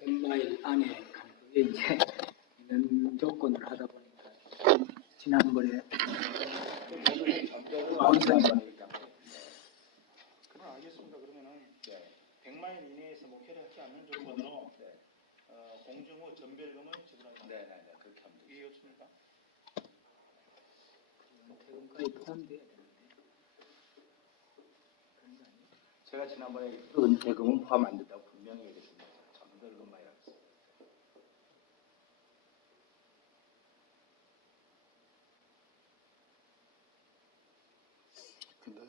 100마일 안에 가는 그게 이제 있는 조건을 하다 보니까 지난번에 그럼 알겠습니다. 그러면은 100마일 이내에서 목회를 하지 않는 조건으로 공중 후 전별금을 지불하자. 네네네, 그렇게 하면 되죠. 이해 없습니까? 은퇴금까지 포함돼야 되는데 그런 거 아니에요? 제가 지난번에 은퇴금은 포함 안 된다고 분명히 얘기했습니다. 전별금만이라고 했어요. 근데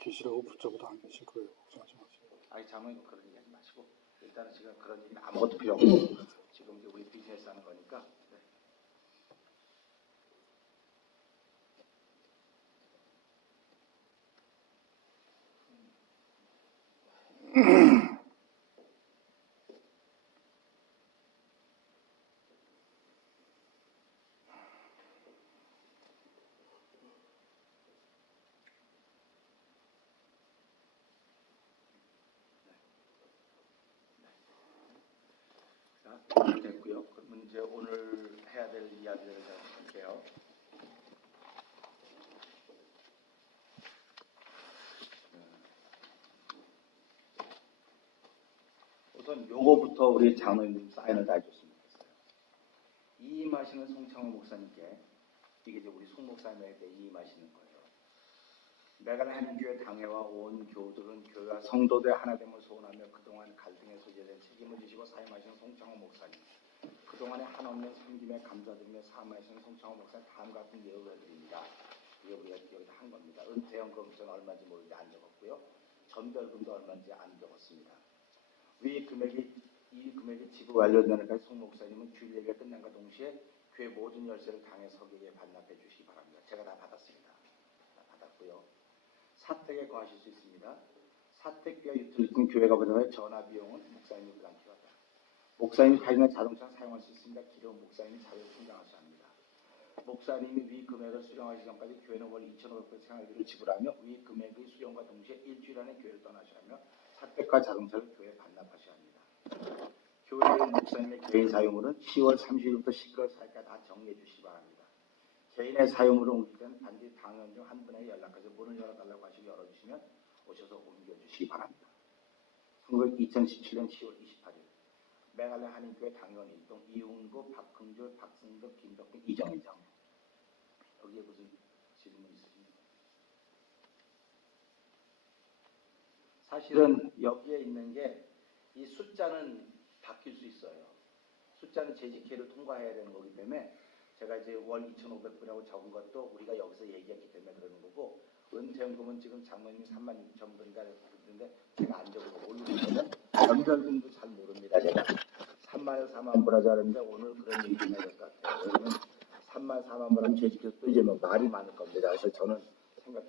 계시라고 붙잡아도 안 계실 거예요. 걱정하지 마세요. 아니 장모님 그런 얘기 하지 마시고 일단은 지금 그런 얘기는 아무것도 필요 없고 지금 이제 우리 비즈니스 하는 거니까. 자, 됐고요. 그러면 이제 오늘 해야 될 이야기를 제가 할게요. 우선 요거부터 우리 장로님 사인을 다 해줬으면 좋겠어요. 이임하시는 송창호 목사님께 이게 이제 우리 송 목사님에게 이임하시는 거예요. 메갈 한교회 당회와 온 교우들은 교회와 성도들의 하나됨을 소원하며 그동안 갈등에 소재된 책임을 지시고 사임하시는 송창호 목사님, 그동안의 한없는 섬김에 감사드리며 사임하시는 송창호 목사님 다음 같은 예우를 해드립니다. 이게 우리가 여기다 한 겁니다. 은퇴연금 저는 얼마인지 모르는데 안 적었고요. 전별금도 얼마인지 안 적었습니다. 이 금액이 지급 완료되는 까지 송 목사님은 주일 예배 끝난과 동시에 교회 모든 열쇠를 당해 서기에 반납해 주시기 바랍니다. 제가 다 받았습니다. 다 받았고요. 사택에 거하실 수 있습니다. 사택비와 유틸리티 교회가 부담할 전화 비용은 목사님이 부담하셔야 합니다. 목사님이 가지는 자동차 사용할 수 있습니다. 기록 목사님이 자료를 충당하셔야 합니다. 목사님이 위 금액을 수령하기 전까지 교회는 월 2,500불 생활비를 지불하며 위 금액의 수령과 동시에 일주일 안에 교회를 떠나셔야 하며 사택과 자동차를 교회에 반납하셔야 합니다. 교회의 목사님의 개인 사용물은 10월 30일부터 11월 4일까지 다 정리해 주시기 바랍니다. 개인의 사용물을 옮길 때는 반드시 당원 중 한 분에게 연락해서 문을 열어달라고 하시고 열어주시면 오셔서 옮겨주시기 바랍니다. 선거일 2017년 10월 28일 메갈레 한인교회 당원 일동 이웅구, 박흥주, 박승덕, 김덕근, 이정희장. 여기에 무슨 질문 있으십니까? 사실은 여기에 있는 게 이 숫자는 바뀔 수 있어요. 숫자는 재직회를 통과해야 되는 거기 때문에 제가 이제 월 2,500불이라고 적은 것도 우리가 여기서 얘기했기 때문에 그러는 거고, 은퇴연금은 지금 장모님이 36,000불인가 그랬는데 제가 안 적은 거 모르겠거든요. 연결금도 잘 모릅니다. 제가 3만 4만 불 하자는데 오늘 그런 얘기 좀 해야 될 것 같아요. 왜냐면 3만 4만 불 하면 재직해서 또 이제 뭐 말이 많을 겁니다. 그래서 저는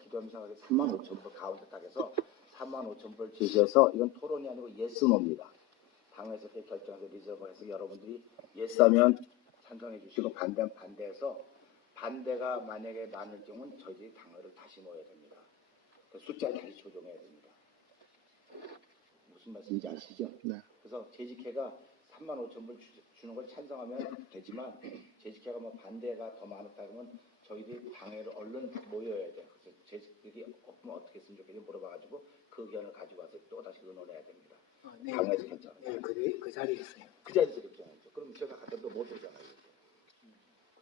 기도하면서 3만 5천 불 가운데 딱해서 3만 5천 불 제시해서, 이건 토론이 아니고 예스노입니다. 당에서 결정해서 리저브해서 여러분들이 예스하면 찬성해 주시고 반대하면 반대해서, 반대가 만약에 많을 경우는 저희들이 당회를 다시 모여야 됩니다. 숫자를 다시 조정해야 됩니다. 무슨 말씀인지 아시죠? 네. 그래서 재직회가 3만 5천 불 주는 걸 찬성하면 되지만 재직회가 뭐 반대가 더 많았다 그러면 저희들이 당회를 얼른 모여야 돼요. 그래서 재직들이 없으면 어떻게 했으면 좋겠는지 물어봐가지고 그 의견을 가지고 와서 또 다시 의논해야 됩니다. 당회에서 결정해요. 그 자리에 있어요. 그 자리에서 결정하죠. 그럼 제가 갔다 또 못 오잖아요.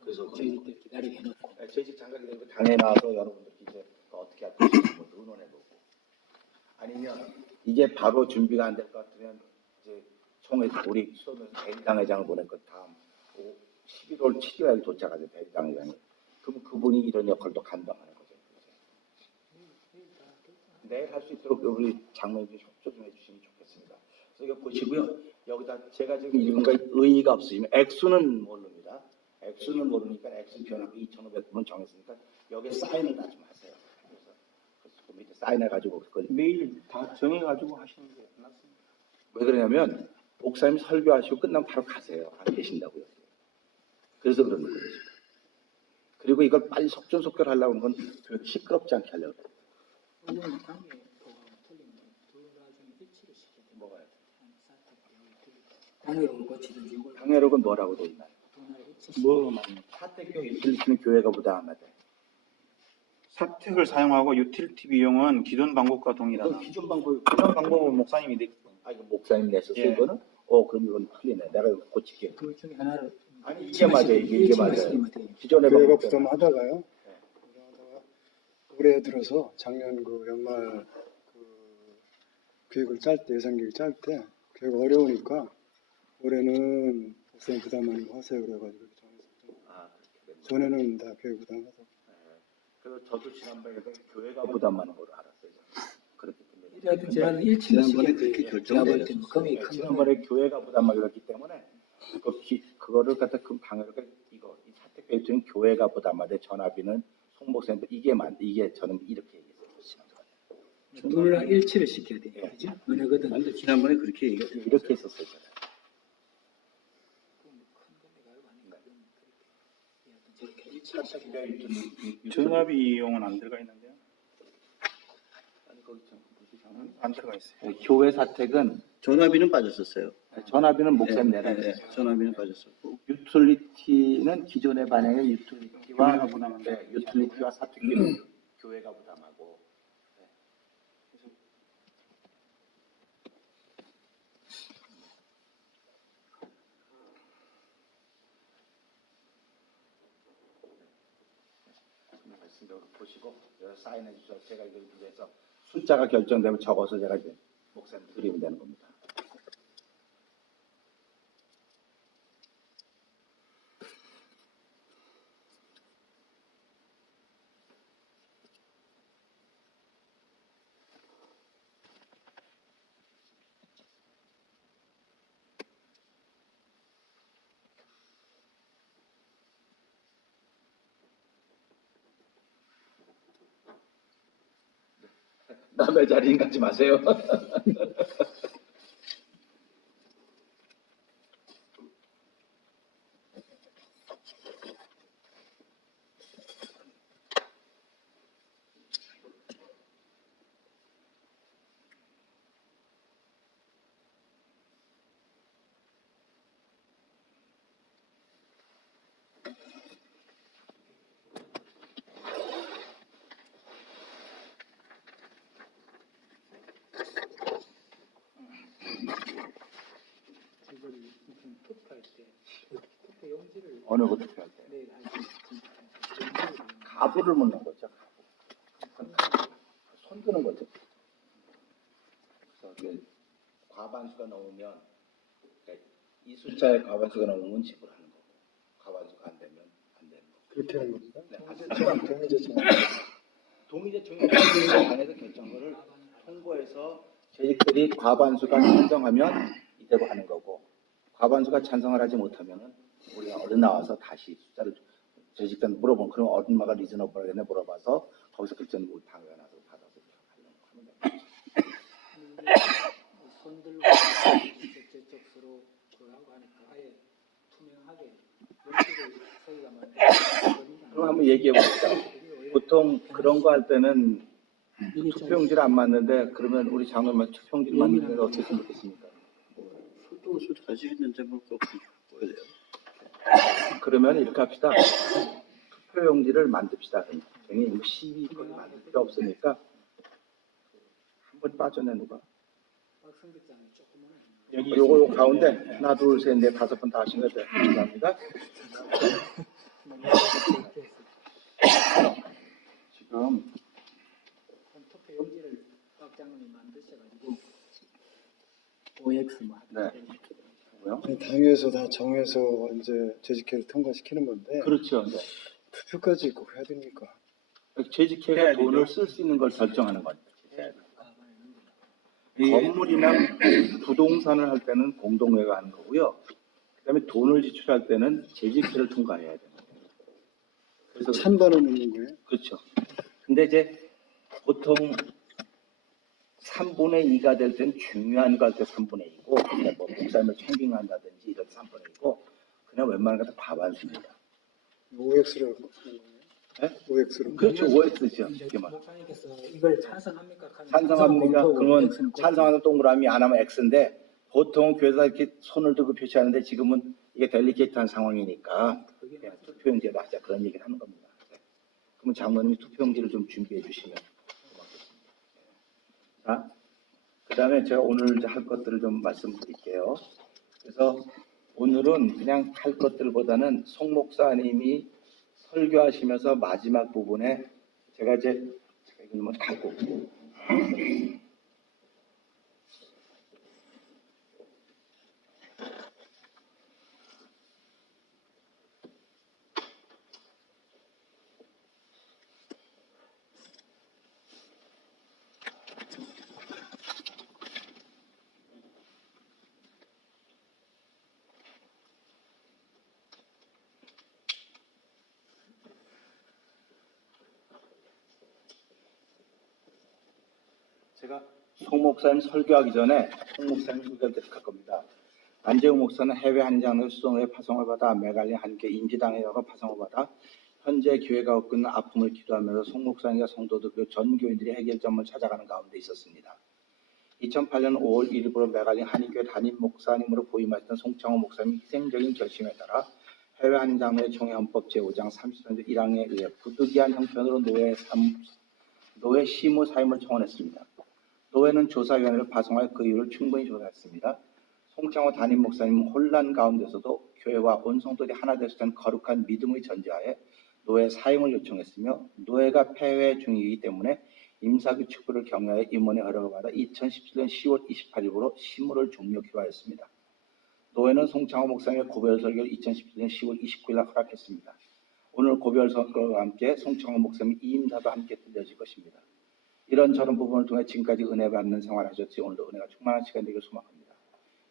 그래서 저희들 기다리게 해놓고 재직 장관이 되고 당에 나와서 여러분들 이제 어떻게 할 것인지 의논해보고, 아니면 이게 바로 준비가 안 될 것 같으면 이제 총회 우리 수원에서 대리당회장을 보낼 것 다음 11월 7일에 도착하죠. 대리당회장이. 그럼 그분이 이런 역할도 감당하는 거죠. 내일 할 수 있도록 우리 장로님이 협조 좀 해주시면 좋겠습니다. 그래서 이거 보시고요. 여기다 제가 지금 읽은 거에 의의가 없으시면 액수는 모릅니다. 액수는 모르니까 액수 변하고 2,500분 정했으니까 여기에 사인을 다 좀 하세요. 그래서 그 밑에 사인해가지고 그걸 매일 다 정해가지고 하시는 게 낫습니다. 왜 그러냐면 목사님 설교하시고 끝나면 바로 가세요. 안 계신다고요. 그래서 그러는 거예요. 그리고 이걸 빨리 속전속결하려고 하는 건 그렇게 시끄럽지 않게 하려고 해요. 오늘 당에 틀리면 둘 나중에 일치를 시켜야 돼요. 뭐가요? 방해로 고치든지 이걸 방해록은 뭐라고 돼 있나요? 돈을 고치시 뭐 말입니까? 사택교 유틸리티는 교회가 부담하되 사택을 사용하고 유틸리티 비용은 기존 방법과 동일하다. 기존 방법 기존 방법은 목사님이 이거 목사님 냈었어 예. 이거는? 그럼 이건 틀리네. 내가 이거 고칠게. 둘 중에 하나를 아니 이게 맞아요. 이게 맞아요. 기존의 교회가 방법 부담하다가요. 네. 부담하다가 올해 들어서 작년 그 연말 그 계획을 짤 때 예산 계획 짤 때 계획 어려우니까 올해는 목사님 부담 많이 하세요 그래가지고 정했었죠. 그렇게 됐네. 전에는 다 계획 부담하고. 그래서 저도 지난번에 교회가 부담하는 걸로 알았어요. 그렇기 때문에 이래도 저는 일치를 지난번에 시켰는데 그렇게 결정돼요. 금액이 큰 지난번에 교회가 부담하기로 했기 때문에 그거를 갖다 그 방해를 이거 이 사택 일정은 교회가 부담하되 전화비는 송목센터 이게 저는 이렇게 얘기했어요. 둘다 일치를 시켜야 돼요. 예. 그죠? 어느 거든 근데 지난번에 그렇게 얘기했어요. 이렇게 했었어요. 전화비용은 안 들어가 있는데요. 안 들어가 있어요. 교회 사택은 전화비는 빠졌었어요. 전화비는 목사님 내라. 전화비는 빠졌었고. 유틸리티는 기존의 반영의 유틸리티와 교회가 부담한다. 네, 유틸리티와 사택비는 교회가 부담하고. 말씀대로 보시고 사인해 주셔서 제가 이걸 위해서 숫자가 결정되면 적어서 제가 이제 목사님 드리면 되는 겁니다. 남의 자리인 가지 마세요. 투표할 때 투표 용지를 어느 거 투표할 때 네, 가부를 묻는 거죠. 손 드는 거죠. 그래서 이게 과반수가 넘으면 그러니까 이 숫자의 과반수가 넘으면 지불하는 거고 과반수가 안 되면 안 되는 거고. 그렇게 하는 겁니다. 네, 동의제청. 동의제청이 안에서 결정을 통보해서 재직들이 과반수가 찬성하면 이대로 하는 거고 과반수가 찬성을 하지 못하면은 우리가 얼른 나와서 다시 숫자를 재직단 물어보면 그럼 얼마가 리즈너블 하겠네 물어봐서 거기서 결정이 우리 방해가 나서 받아서 하면 됩니다. 손 들고 저쪽 서로 그하고 하니까 아예 투명하게 용지를 저희가 만들어 그럼 한번 얘기해 봅시다. 보통 그런 거 할 때는 투표용지를 안 맞는데 그러면 우리 장로만 투표용지를 맞는데 어떻게 생각했습니까? 또 가시겠는데 뭘꼭 보여야 돼요. 그러면 이렇게 합시다. 투표용지를 만듭시다. 괜히 뭐 시비 거리 만들 필요 없으니까 한 번 빠져내 누가. 박성기장이 조그만 요거 가운데 하나 둘 셋 넷 다섯 번 다 하신 거죠. 감사합니다. 지금 투표 용지를 박 장로님 만드셔가지고 OX 뭐 네. 뭐요? 당에서 다 정해서 이제 재직회를 통과시키는 건데 그렇죠. 네. 투표까지 꼭 해야 됩니까? 재직회가 돈을 쓸 수 있는 걸 결정하는 거니까. 건물이나 부동산을 할 때는 공동회가 하는 거고요. 그다음에 돈을 지출할 때는 재직회를 통과해야 돼요. 그래서 찬반은 있는 거예요? 그렇죠. 근데 이제 보통 3분의 2가 될 때는 중요한 거 할 때 3분의 2고, 그러니까 뭐 목사님을 챙긴한다든지 이런 3분의 2고, 그냥 웬만한 것도 과반수입니다. OX로 하는 거예요? 네? OX로. 그렇죠. OX죠. 쉽게 말하면. 목사님께서 이걸 찬성합니까? 찬성합니까? 그러면 찬성하는 동그라미 안 하면 X인데, 보통 교회에서 이렇게 손을 들고 표시하는데 지금은 이게 델리케이트한 상황이니까 그냥 투표용지로 하자 그런 얘기를 하는 겁니다. 네. 그러면 장로님이 투표용지를 좀 준비해 주시면 고맙겠습니다. 자, 그 다음에 제가 오늘 이제 할 것들을 좀 말씀드릴게요. 그래서 오늘은 그냥 할 것들보다는 송 목사님이 설교하시면서 마지막 부분에 제가 이걸 뭐 갖고 올게요. 제가 송 목사님 설교하기 전에 송 목사님 설교를 할 겁니다. 안재욱 목사는 해외 한장로 수송회 파송을 받아 메갈린 한교 임시당회하고 파송을 받아 현재 교회가 겪고 있는 아픔을 기도하면서 송 목사님과 성도들 그리고 전 교인들이 해결점을 찾아가는 가운데 있었습니다. 2008년 5월 1일부로 메갈린 한인교회 담임 목사님으로 부임하셨던 송창호 목사님 희생적인 결심에 따라 해외 한인장로회 총회헌법 제5장 33조 1항에 의해 부득이한 형편으로 노회 시무 사임을 청원했습니다. 노회는 조사위원회를 파송하여 그 이유를 충분히 조사했습니다. 송창호 담임 목사님은 혼란 가운데서도 교회와 온 성도들이 하나 될 수 있는 거룩한 믿음의 전제하에 노회 사임을 요청했으며 노회가 폐회 중이기 때문에 임사규칙부를 경하여 임원의 허락을 받아 2017년 10월 28일부로 시무를 종료키로 하였습니다. 노회는 송창호 목사님의 고별 설교를 2017년 10월 29일 허락했습니다. 오늘 고별 설교와 함께 송창호 목사님 이임사도 함께 들려질 것입니다. 이런저런 부분을 통해 지금까지 은혜 받는 생활을 하셨지 오늘도 은혜가 충만한 시간 되길 소망합니다.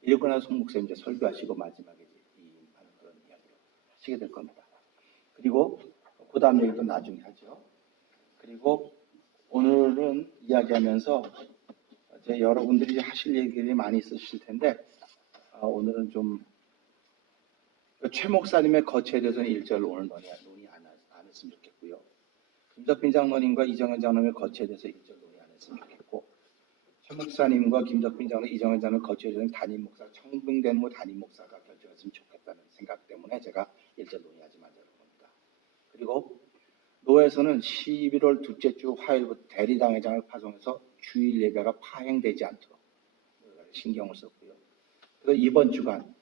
읽고 나서 송 목사님 이제 설교하시고 마지막에 이임하는 그런 이야기를 하시게 될 겁니다. 그리고 그 다음 얘기도 나중에 하죠. 그리고 오늘은 이야기하면서 이제 여러분들이 하실 얘기들이 많이 있으실 텐데 오늘은 좀 최 목사님의 거처에 대해서는 일절 오늘 논의 안 했으면 좋겠고요. 김덕빈 장로님과 이정현 장로님의 거처에 대해서 일절 논의 안 했으면 좋겠고 최 목사님과 김덕빈 장로님, 이정현 장로님 거처에 대해서는 담임 목사, 청빙된 담임 목사가 결정했으면 좋겠다는 생각 때문에 제가 일절 논의하지 말자는 겁니다. 그리고 노회에서는 11월 둘째 주 화요일부터 대리당회장을 파송해서 주일 예배가 파행되지 않도록 신경을 썼고요. 그래서 이번 주간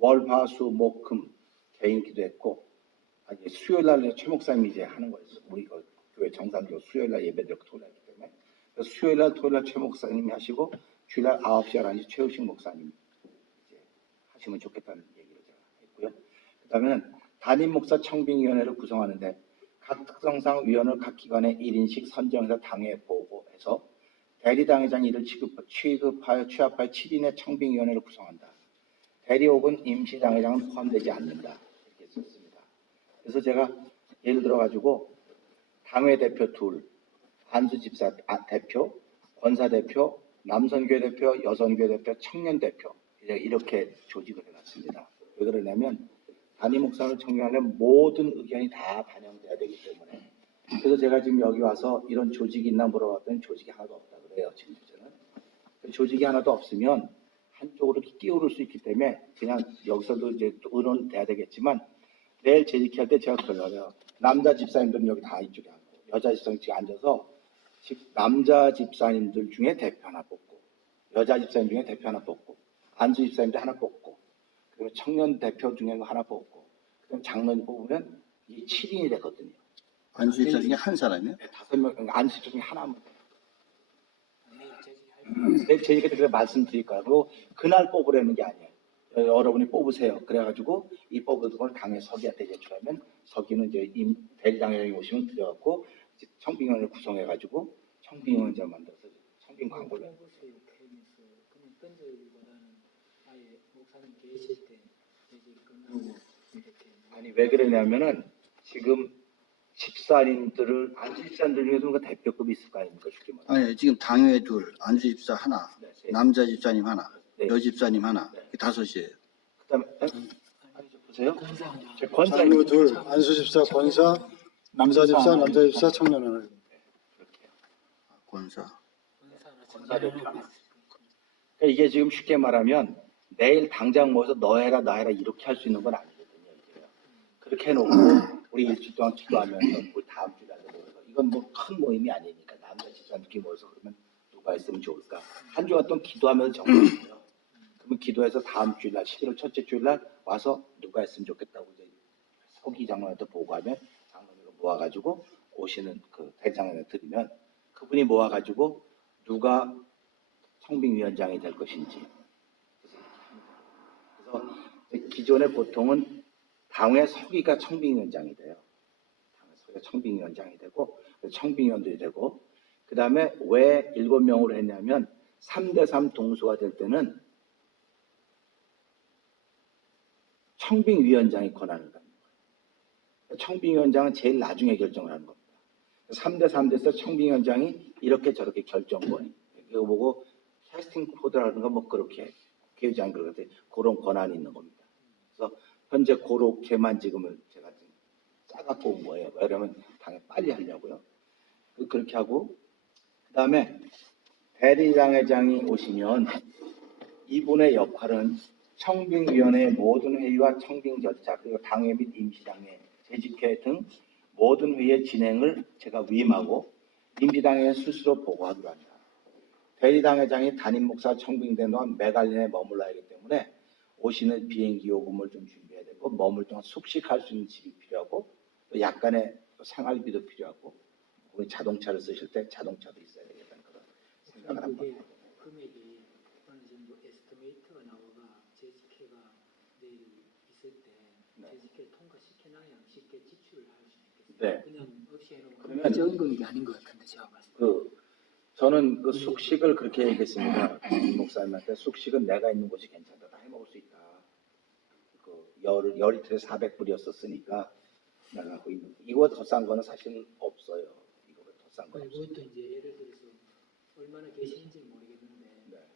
월, 화, 수, 목, 금 개인 기도했고 수요일 날 최 목사님이 이제 하는 거였어요. 우리 교회 정상적으로 수요일 날 예배드렸고 토요일 날이기 때문에 그래서 수요일 날 토요일 날 최 목사님이 하시고 주일 날 9시 11시 최우식 목사님이 이제 하시면 좋겠다는 얘기를 제가 했고요. 그다음에는 담임 목사 청빙위원회를 구성하는데 각 특성상 위원을 각 기관의 1인씩 선정해서 당회에 보고해서 대리당회장 이를 취합하여 7인의 청빙위원회를 구성한다. 대리 혹은 임시당회장은 포함되지 않는다. 이렇게 썼습니다. 그래서 제가 예를 들어가지고 당회 대표 둘, 안수집사 대표, 권사 대표, 남선교회 대표, 여선교회 대표, 청년 대표 이렇게 조직을 해놨습니다. 왜 그러냐면 담임 목사를 청명하려면 모든 의견이 다 반영돼야 되기 때문에 그래서 제가 지금 여기 와서 이런 조직이 있나 물어봤더니 조직이 하나도 없다 그래요. 지금 저는 조직이 하나도 없으면 한쪽으로 끼우를 수 있기 때문에 그냥 여기서도 이제 또 의논돼야 되겠지만 내일 재직할 때 제가 그러려고요. 남자 집사님들은 여기 다 이쪽에 앉고 여자 집사님 이 앉아서 남자 집사님들 중에 대표 하나 뽑고 여자 집사님 중에 대표 하나 뽑고 안수 집사님들 하나 뽑고 그리고 청년 대표 중에 하나 뽑고 그럼 장로님 뽑으면 이 7인이 되거든요. 안수 집사 중에 한 사람이요? 네, 5명 안수 중에 하나만 내일 재직할 때 그래 말씀드릴 거야. 그리고 그날 뽑으라는 게 아니에요. 여러분이 뽑으세요. 그래가지고 이 뽑은 걸 당에 서기한테 제출하면 서기는 이제 대리당회장이 오시면 들어갖고 청빙위원회를 구성해가지고 청빙위원회를 만들어서 청빙 광고를 해보세요. 그냥 던져보다는 아예 목사님 계실 때 재직 끝나고 이렇게 아니 왜 그러냐면은 지금 집사님들을 안수 집사님들 중에 누가 대표급이 있을 거 아닙니까? 쉽게 말하면. 아니 지금 당회 둘, 안수 집사 하나, 네, 네. 남자 집사님 하나, 네. 여 집사님 하나, 네. 5이에요. 그다음에 아니 저 보세요. 제 장로 권사님 둘, 안수집사, 권사, 남자 집사, 남자 집사, 청년 하나. 권사. 권사 대표 하나. 그러니까 이게 지금 쉽게 말하면 내일 당장 모여서 너 해라 나 해라 이렇게 할 수 있는 건 아니거든요. 이게. 그렇게 해놓고 우리 일주일 동안 기도하면서 우리 다음 주일에 모여서 이건 뭐 큰 모임이 아니니까 남자 집사님끼리 모여서 그러면 누가 있으면 좋을까? 한 주간 동안 기도하면서 정해요. 그러면 기도해서 다음 주일날 11월 첫째 주일날 와서 누가 했으면 좋겠다고 이제 서기 장로한테 보고하면 장로님을 모아가지고 오시는 그 대장로한테 드리면 그분이 모아가지고 누가 청빙위원장이 될 것인지. 그래서 기존에 보통은 당회 서기가 청빙위원장이 돼요. 당회 서기가 청빙위원장이 되고 청빙위원들이 되고 그 다음에 왜 7명으로 했냐면 3대3 동수가 될 때는 청빙위원장이 권한을 갖는 거예요. 청빙위원장은 제일 나중에 결정을 하는 겁니다. 3대3 돼서 청빙위원장이 이렇게 저렇게 결정권이 이거 보고 캐스팅 코드라는 건 뭐 그렇게 국회의장이 그렇게 그런 권한이 있는 겁니다. 그래서 현재 그렇게만 지금은 제가 지금 짜갖고 온 거예요. 왜냐면 당연히 빨리 하려고요. 그렇게 하고 그 다음에 대리당회장이 오시면 이분의 역할은 청빙위원회의 모든 회의와 청빙 절차 그리고 당회 및 임시당회 재직회 등 모든 회의의 진행을 제가 위임하고 임시당회에 스스로 보고하기로 합니다. 대리당회장이 담임 목사 청빙된 동안 메갈린에 머물러야 하기 때문에 오시는 비행기 요금을 좀 준비해야 되고 머물 동안 숙식할 수 있는 집이 필요하고 또 약간의 생활비도 필요하고 자동차를 쓰실 때 자동차도 있어야 되겠다는 그런 생각을 한번 그게 해요. 금액이 어느 정도 에스티메이트가 나오가 재직회가 내일 있을 때 네. 재직회 통과시켜놔야 쉽게 지출을 할 수 있겠어요. 네. 그냥 없이 해놓으면 그러면 적은 금액이 아닌 것 같은데 제가 봤을 때. 저는 그 숙식을 그렇게 얘기했습니다. 이 목사님한테 숙식은 내가 있는 곳이 괜찮다. 다 해먹을 수 있다. 열이틀에 400불이었었으니까 내가 하고 있는 이거 더 싼 거는 사실 없어요. 이거보다 더 싼 거 없어요. 그것도 이제 예를 들어서 얼마나 계시는지 모르겠는데 네.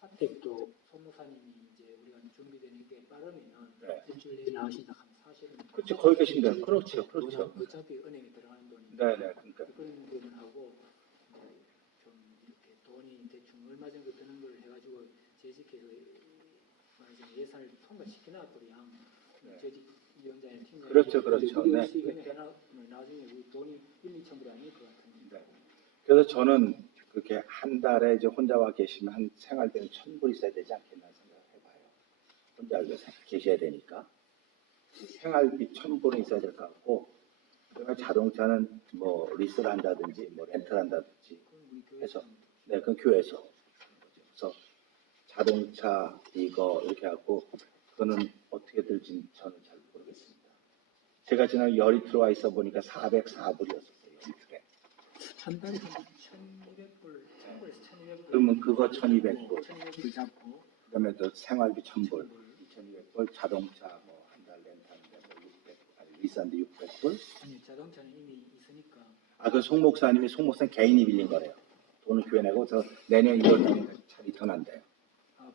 사택도 소무사님이 이제 우리가 준비되는 게 빠르면은 네. 일주일 내에 나오신다 하면 사실은 그렇죠. 거기 계신다. 그렇죠. 그렇죠. 어차피 은행에 들어가는 돈이 네네. 그러니까. 그런 부분 하고 좀 이렇게 돈이 대충 얼마 정도 드는 걸 해가지고 재직해서 말하자면 예산을 통과시켜놨더니 네. 재직위원장의 팀장이 그렇죠, 그렇죠. 네. 나중에 우리 돈이 1, 2천 불이 아닐 것 같은데. 네. 그래서 저는 그렇게 한 달에 이제 혼자 와 계시면 한 생활비는 1,000불 있어야 되지 않겠나 생각을 해봐요. 혼자 여기 계셔야 되니까. 생활비 1,000불은 있어야 될 것 같고, 그다음에 자동차는 뭐 리스를 한다든지, 뭐 렌트를 한다든지 해서, 네, 그건 교회에서. 그래서 자동차 이거 이렇게 하고, 그거는 어떻게 될지 저는 잘 모르겠습니다. 제가 지난 열이 들어와 있어 보니까 404불이었었어요, 열이틀에. 한 달에 1,200불, 1,000불에서 1,200불. 그러면 그거 1,200불. 1,200불 잡고. 그다음에 또 생활비 1,000불, 2,200불, 자동차 뭐 한 달 렌트하는데 뭐 600, 아니 리스한데 600불. 아니 자동차는 이미 있으니까. 그 송 목사님 개인이 빌린 거래요. 돈을 교회 내고 그래서 내년 1월 달에 차 리턴한대요.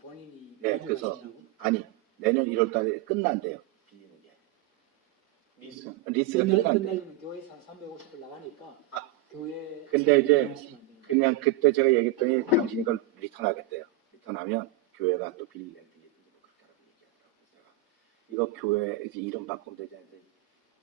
본인이. 네, 그래서 아니 내년 1월 달에 끝난대요. 빌리는 게. 리스가 끝난대. 끝내면 교회에서 한 350불 나가니까. 교회. 근데 이제 그냥 그때 제가 얘기했더니 당신이 그걸 리턴하겠대요. 리턴하면 교회가 또 빌리는 빌리든지 뭐 그렇게 하라고 얘기하더라고요. 제가 이거 교회 이제 이름 바꾸면 되지 않는데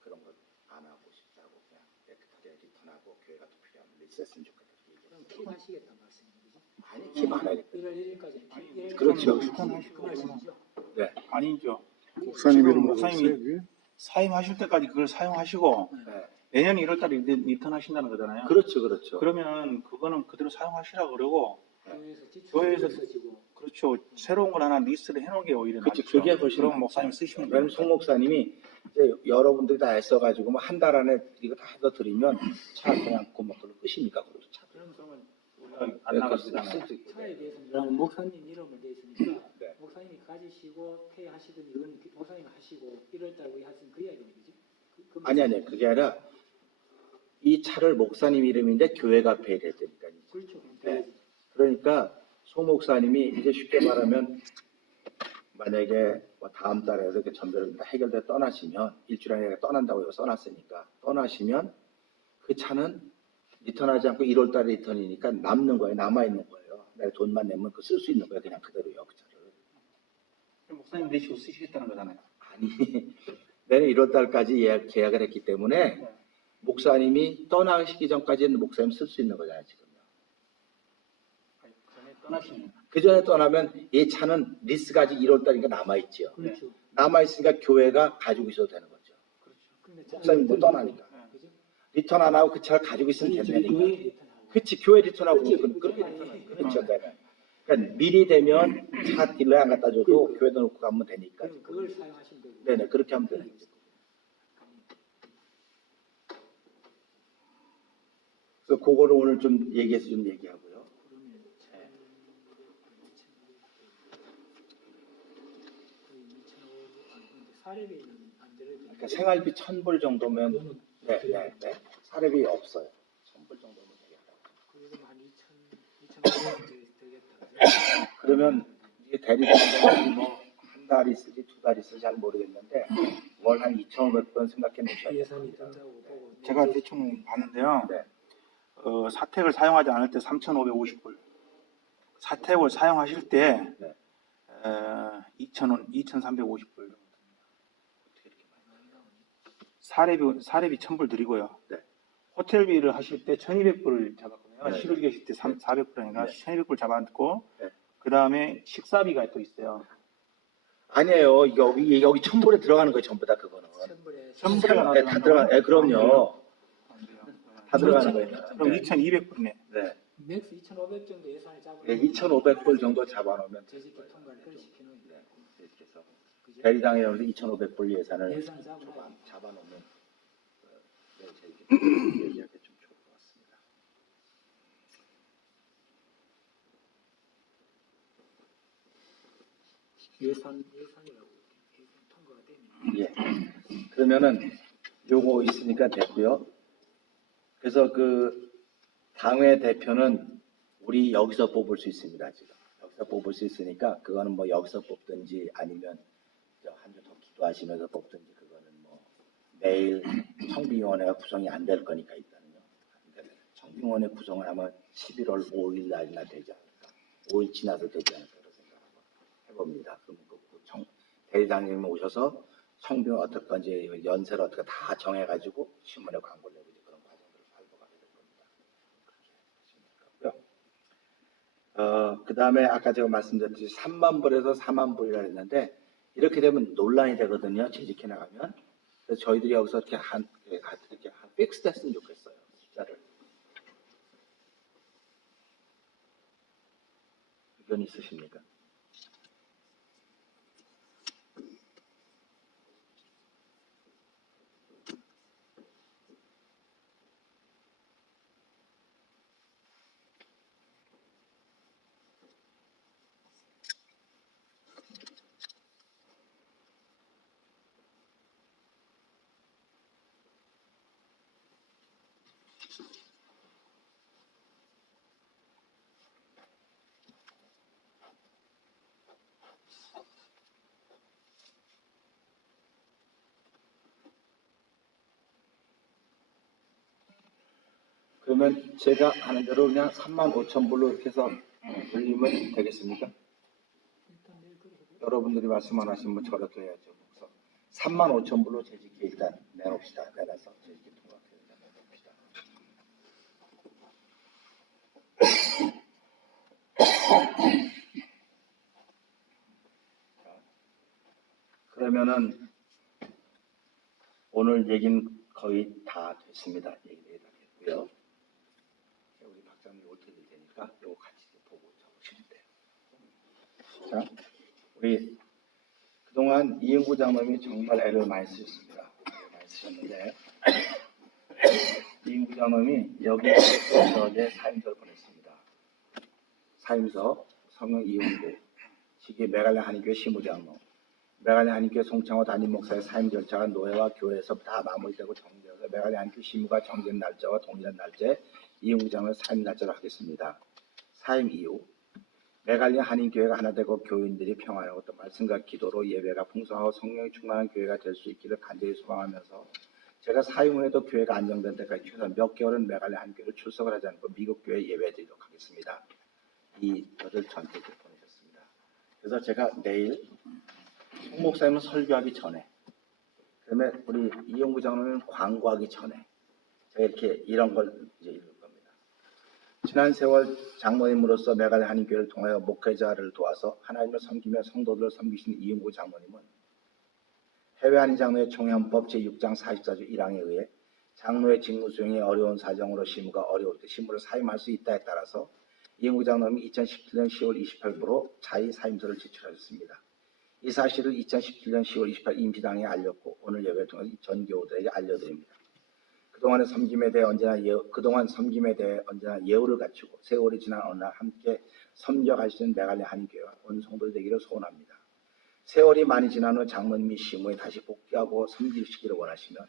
그런 거 안 하고 싶다고 그냥 깨끗하게 리턴하고 교회가 또 필요하면 리스했으면 좋겠다. 그럼 킵하시겠다는 말씀이죠? 아니 킵 안 하겠다. 1월 1일까지. 그렇죠. 그 말씀이죠? 네. 아니죠. 목사님 지금 이름 목사님이 목사님이 사임하실 때까지 그걸 사용하시고 네. 내년 1월달에 리턴하신다는 거잖아요. 그렇죠, 그렇죠. 그러면 그거는 그대로 사용하시라고 그러고 교회에서 지출이 교회에서 없어지고. 그렇죠. 새로운 걸 하나 리스트를 해놓은 게 오히려 그렇죠. 낫죠. 그게 훨씬 그럼 낫죠. 목사님 쓰시면 왜냐면 됩니다. 송 목사님이 이제 여러분들이 다 애써가지고 뭐 한 달 안에 이거 다 해서 드리면 차 그냥 고맙걸로 끝이니까 그래서 차. 그러면 우리가 안 나가시잖아요. 차에 대해서는 목사님 이름을 돼 있으니까 네. 목사님이 가지시고 폐하시든 이건 목사님이 하시고 1월달 우리 하신 그 이야기는 그지? 아니 그게 아니라 이 차를 목사님 이름인데 교회가 페이를 했다니까. 그렇죠. 네. 그러니까 소 목사님이 이제 쉽게 말하면 만약에 뭐 다음 달에 이렇게 전별을 다 해결돼 떠나시면 일주일 안에 떠난다고 해서 써놨으니까 떠나시면 그 차는 리턴하지 않고 1월 달에 리턴이니까 남는 거예요. 남아 있는 거예요. 내 돈만 내면 그 쓸 수 있는 거야. 그냥 그대로요. 그 차를. 목사님 내시고 쓰시겠다는 거잖아요. 아니 내년 1월 달까지 계약을 했기 때문에 네. 목사님이 떠나시기 전까지는 목사님 쓸 수 있는 거잖아요. 지금요. 아니, 전에 떠나시면 그 전에 떠나면 이 차는 리스가 아직 1월 달이니까 남아있지요. 그렇죠. 남아있으니까 교회가 가지고 있어도 되는 거죠. 그렇죠. 근데 목사님 뭐 떠나니까. 그죠? 리턴 안 하고 그 차를 가지고 있으면 저희 된다니까. 교회 리턴하고. 그치, 교회 리턴하고 그렇죠. 그렇게 그렇죠. 리턴하고. 그렇죠. 그러니까 미리 되면 차 딜러에 안 갖다 줘도 교회도 놓고 가면 되니까. 그럼 그걸 사용하시면 되고. 네네, 그렇게 하면 되는 거죠. 그래서 그거를 오늘 좀 얘기해서 좀 얘기하고요. 그러면 사례비는 안 들어도 그러니까 생활비 1,000불 정도면, 네. 사례비 없어요. 1,000불 정도면 되겠다. 그리고 한 2,500원 되겠다. 그죠? 그러면 이게 대리점장이 뭐한 달 있을지 2달 있을지 잘 모르겠는데 월 한 2,500번 생각해 놓으셔야 돼요. 예산이 든다고 보고. 제가 대충 봤는데요. 네. 사택을 사용하지 않을 때 3,550불. 사택을 사용하실 때 네. 2,000원, 2,350불. 어떻게 이렇게 많이 사례비 1,000불 드리고요. 네. 호텔비를 하실 때 1,200불을 잡았거든요. 네. 실을 계실 때 400불이니까 네. 1,200불 잡았고 네. 그 다음에 식사비가 또 있어요. 아니에요. 여기 1,000불에 들어가는 거예요. 전부 다 그거는. 천불에 네, 다 들어가. 네, 그럼요. 다 들어가는 거예요. 그럼 네. 2,200불이네. 네. 맥스 2,500 정도 예산을 잡으면 네, 2,500불 정도 잡아놓으면 재직기 통과를 그걸 시키는 거예요. 이렇게 해서 그죠? 대리당에 여기서 2,500불 예산을 예산 잡으면 잡아놓으면 네, 이렇게 얘기하기 좀 좋을 것 같습니다. 예산이라고 예산 통과가 되면 예. 그러면은 요거 있으니까 됐고요. 그래서 그 당회 대표는 우리 여기서 뽑을 수 있습니다. 지금 여기서 뽑을 수 있으니까 그거는 뭐 여기서 뽑든지 아니면 한 주 더 기도하시면서 뽑든지 그거는 뭐 내일 청빙위원회가 구성이 안 될 거니까 일단은요. 청빙위원회 구성을 아마 11월 5일 날이나 되지 않을까. 5일 지나도 되지 않을까 그런 생각을 해봅니다. 그러면 그 대리장님 오셔서 청빙 어떨 건지 연세를 어떻게 다 정해가지고 신문에 광고를 내고 그런 과정들을 밟아가게 될 겁니다. 그 다음에 아까 제가 말씀드렸듯이 3만 불에서 4만 불이라 했는데 이렇게 되면 논란이 되거든요. 재직해 나가면. 그래서 저희들이 여기서 이렇게 한 픽스 됐으면 좋겠어요. 숫자를. 의견 있으십니까? 그러면 제가 하는 대로 그냥 35,000불로 이렇게 해서 올리면 되겠습니까? 일단 내일 그렇게 여러분들이 말씀 안 하시면 저라도 해야죠. 그래서 35,000불로 재직기 일단 내놓읍시다. 내놔서 재직기 통합해 일단 내놓읍시다. 그러면은 오늘 얘기는 거의 다 됐습니다. 얘기 다 됐고요. 우리 박사님 어떻게 될 테니까 이거 같이 보고 적으시면 돼요. 자, 우리 그동안 이은구 장로님이 정말 애를 많이 쓰셨습니다. 애를 많이 쓰셨는데 이은구 장로님이 여기에서 저에게 사임서를 보냈습니다. 사임서 성령 이은구 시기 메갈레 한인교회 시무장로 메갈레 한인교회 송창호 담임 목사의 사임 절차가 노회와 교회에서 다 마무리되고 정리되어서 메갈레 한인교회 시무가 정된 날짜와 동일한 날짜에 이은구 장로의 사임 날짜를 하겠습니다. 사임 이후 메갈리 한인교회가 하나 되고 교인들이 평안하고 또 말씀과 기도로 예배가 풍성하고 성령이 충만한 교회가 될 수 있기를 간절히 소망하면서 제가 사임 후에도 교회가 안정된 때까지 최소한 몇 개월은 메갈리 한인교회를 출석을 하지 않고 미국 교회 예배드리도록 하겠습니다. 이 글을 저한테 이렇게 보내셨습니다. 그래서 제가 내일 송 목사님은 설교하기 전에, 그다음에 우리 이용구 장로는 광고하기 전에 제가 이렇게 이런 걸 이제 읽을 겁니다. 지난 세월 장로님으로서 메갈리 한인교회를 통하여 목회자를 도와서 하나님을 섬기며 성도들을 섬기신 이용구 장로님은 해외 한인 장로의 총회헌법 제6장 44조 1항에 의해 장로의 직무 수행이 어려운 사정으로 실무가 어려울 때 실무를 사임할 수 있다에 따라서 이용구 장로님이 2017년 10월 28일로 자의 사임서를 제출하셨습니다. 이 사실을 2017년 10월 28일 임시당에 알렸고 오늘 예배를 통해서 전 교우들에게 알려드립니다. 그동안 섬김에 대해 언제나 예우를 갖추고 세월이 지난 어느 날 함께 섬겨가시는 메갈리 한인교회와 온 성도들 되기를 소원합니다. 세월이 많이 지난 후 장로님이 시무에 다시 복귀하고 섬기시기를 원하시면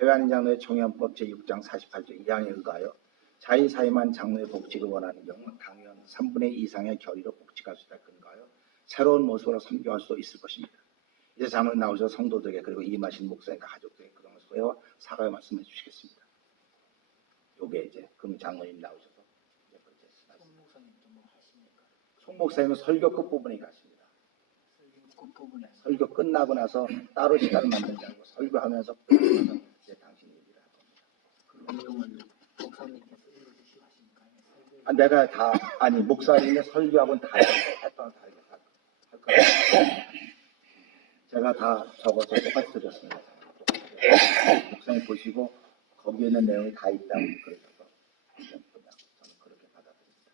해외 한인 장로의 총회헌법 제6장 48조 2항에 의하여 자의 사임한 장로의 복직을 원하는 경우 당연 3분의 2 이상의 결의로 복직할 수 있다 근거하여 새로운 모습으로 섬겨할 수 있을 것입니다. 이제 장로님 나오셔서 성도들에게 그리고 임하신 목사님과 가족들에게 그동안 소회와 사과의 말씀해 주시겠습니다. 요게 이제 그럼 장로님 나오셔서 이제 그렇게 송 목사님도 뭐 하십니까? 송 목사님은 설교 끝부분에 가십니다. 설교 끝부분에 설교 끝나고 나서 따로 시간을 만들지 않고 설교하면서 끝나서 이제 당신 얘기를 할 겁니다. 그 내용을 목사님께서 읽어주시고 하십니까? 아, 내가 다 아니 목사님의 설교하고는 다르게 했던 다르게 할 거예요. 제가 다 적어서 똑같이 드렸습니다. 목사님 보시고 거기에 있는 내용이 다 있다고 그러셔서 그냥 저는 그렇게 받아들입니다.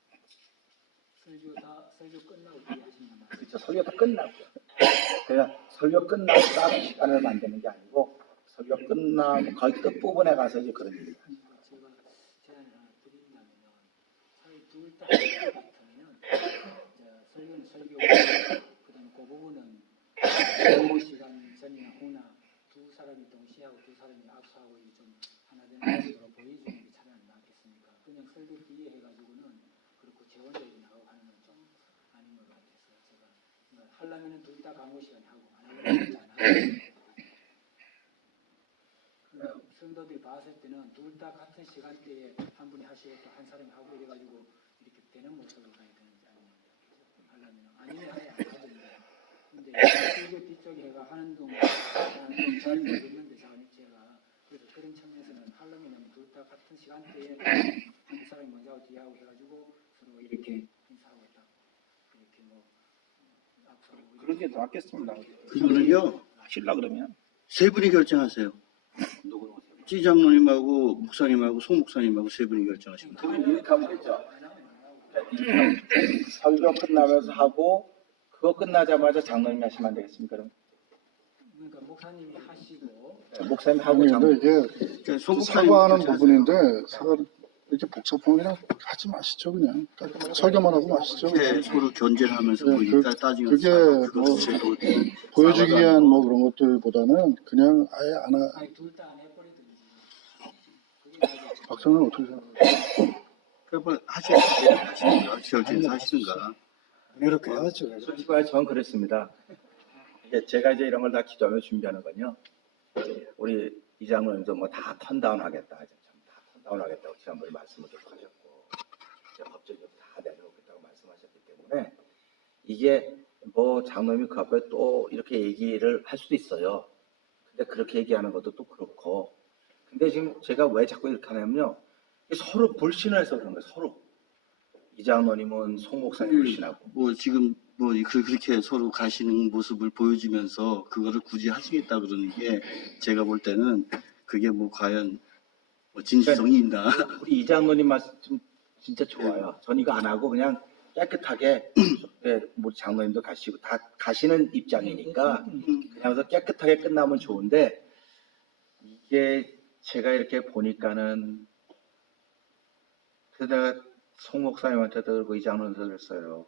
설교 끝나고 이해하신단 말이에요. 그렇죠. 설교 다 끝나고요. 그냥 설교 끝나고 따로 시간을 만드는 게 아니고 설교 끝나고 거의 끝부분에 가서 이제 그런 얘기를 하죠. 제가 제안을 하나 드린다면은 사실 둘다 할 것 같으면 설교는 설교고 그다음 그 부분은 업무 시간 전이나 후나 두 사람이 동시에 하고 두 사람이 악수하고 이게 좀 하나 되는 모습으로 보여주는 게 차라리 낫겠습니까? 그냥 설교 뒤에 해가지고는 그렇고 제 혼자 이렇게 나가고 하는 건 좀 아닌 것 같아서 제가 그러니까 하려면은 둘 다 강의 시간 하고 안 하려면 둘 다 안 하고 성도들이 봤을 때는 둘 다 같은 시간대에 한 분이 하시고 또 한 사람이 하고 이래가지고 이렇게 되는 모습으로 가야 되는지 아니면 하려면 아니면 아예 안 하든지. 근데 설교 뒤쪽에 해가 하는 동안 잘 모르겠는데 제가 그래서 그런 측면에서는 하려면 둘 다 같은 시간대에 한 사람이 먼저 하고 뒤에 하고 해가지고 서로 이렇게 인사하고 딱 이렇게 뭐 악수하고 그런 게 더 낫겠습니다. 그거는요 하실라 그러면 세 분이 결정하세요. 누구는 찌 장로님하고 목사님하고 송 목사님하고 세 분이 결정하시면 돼요. 그럼 이렇게 하면 되죠. 설교 끝나면서 하고 그거 끝나자마자 장로님이 하시면 안 되겠습니까? 그럼? 그러니까 목사님이 하시고 네, 목사님 하고 아니 장로님. 근데 이게 그러니까 송 목사님 사과하는 결정하세요. 부분인데 사과 이렇게 복잡한 그냥 하지 마시죠 그냥 설교만 하고 마시죠. 이렇게 서로 견제를 하면서 네, 보니까 따지면서 그게 그것도 뭐 제도 보여주기 위한 뭐 그런 것들보다는 그냥 아예 안 하. 아니 둘 다 안 해버리든지 그게 나아지. 박사는 어떻게 생각해요? 그러니까 하시든가 결정해서 하시든가. 이렇게 해야죠. 솔직히 말해 저는 그랬습니다. 이게 제가 이제 이런 걸 다 기도하면서 준비하는 건요. 우리 이 장로님도 뭐 다 턴다운 하겠다. 다 턴다운 하겠다고 지난번에 말씀을 계속 하셨고 이제 법적으로 다 내려오겠다고 말씀하셨기 때문에 이게 뭐 장로님이 그 앞에 또 이렇게 얘기를 할 수도 있어요. 근데 그렇게 얘기하는 것도 또 그렇고 근데 지금 제가 왜 자꾸 이렇게 하냐면요. 서로 불신을 해서 그런 거예요. 서로. 이 장로님은 송 목사님 불신하고 뭐 지금 뭐 그렇게 서로 가시는 모습을 보여주면서 그거를 굳이 하시겠다 그러는 게 제가 볼 때는 그게 뭐 과연 뭐 진실성이 있나? 우리 이 장로님 말씀 진짜 좋아요. 전 이거 안 하고 그냥 깨끗하게 네, 우리 장로님도 가시고 다 가시는 입장이니까 그냥 해서 깨끗하게 끝나면 좋은데 이게 제가 이렇게 보니까는 그래서 내가 송 목사님한테 들고 이 장로님한테 들었어요.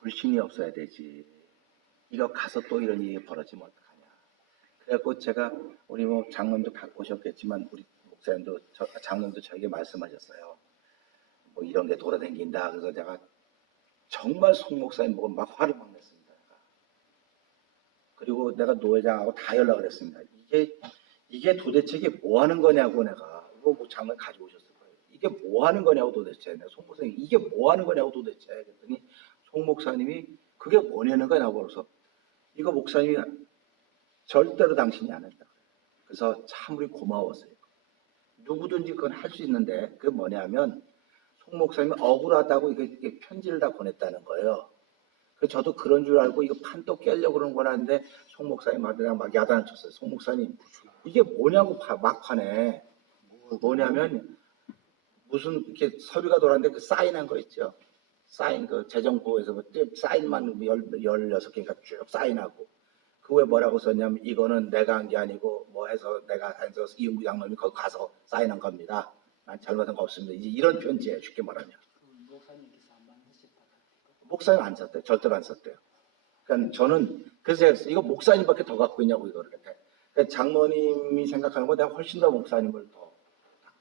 불신이 없어야 되지. 이거 가서 또 이런 일이 벌어지면 어떡하냐. 그래갖고 제가 우리 뭐 장로님도 갖고 오셨겠지만 우리 목사님도 장로님도 저에게 말씀하셨어요. 뭐 이런 게 돌아다닌다. 그래서 제가 정말 송 목사님 보고 막 화를 막 냈습니다. 그리고 내가 노회장하고 다 연락을 했습니다. 이게 도대체 이게 뭐 하는 거냐고 내가 이거 뭐 장로님 가져오셨을 거예요. 이게 뭐 하는 거냐고 도대체. 내가 송 목사님 이게 뭐 하는 거냐고 도대체. 그랬더니 송 목사님이 그게 뭐냐는 거야 나보고. 그래서 이거 목사님이 절대로 당신이 안 했다. 그래서 참 우리 고마웠어요. 누구든지 그건 할 수 있는데 그게 뭐냐면 송 목사님이 억울하다고 이게 편지를 다 보냈다는 거예요. 그래서 저도 그런 줄 알고 이거 판도 깨려고 그런 거라는데 송 목사님한테 막 야단을 쳤어요. 송 목사님 이게 뭐냐고 막 화내. 뭐냐면 무슨 이렇게 서류가 돌았는데 그 사인한 거 있죠. 사인 그 재정부에서 뭐 사인만 16개니까 쭉 사인하고 그 후에 뭐라고 썼냐면 이거는 내가 한 게 아니고 뭐 해서 내가 해서 이은구 장로님이 거기 가서 사인한 겁니다. 난 잘못한 거 없습니다. 이제 이런 편지예요. 쉽게 말하면. 목사님께서 안 만드셨다. 목사님 안 썼대요. 절대로 안 썼대요. 그러니까 저는 그래서 이거 목사님밖에 더 갖고 있냐고 이거를. 그러니까 장로님이 생각하는 거 내가 훨씬 더 목사님을 더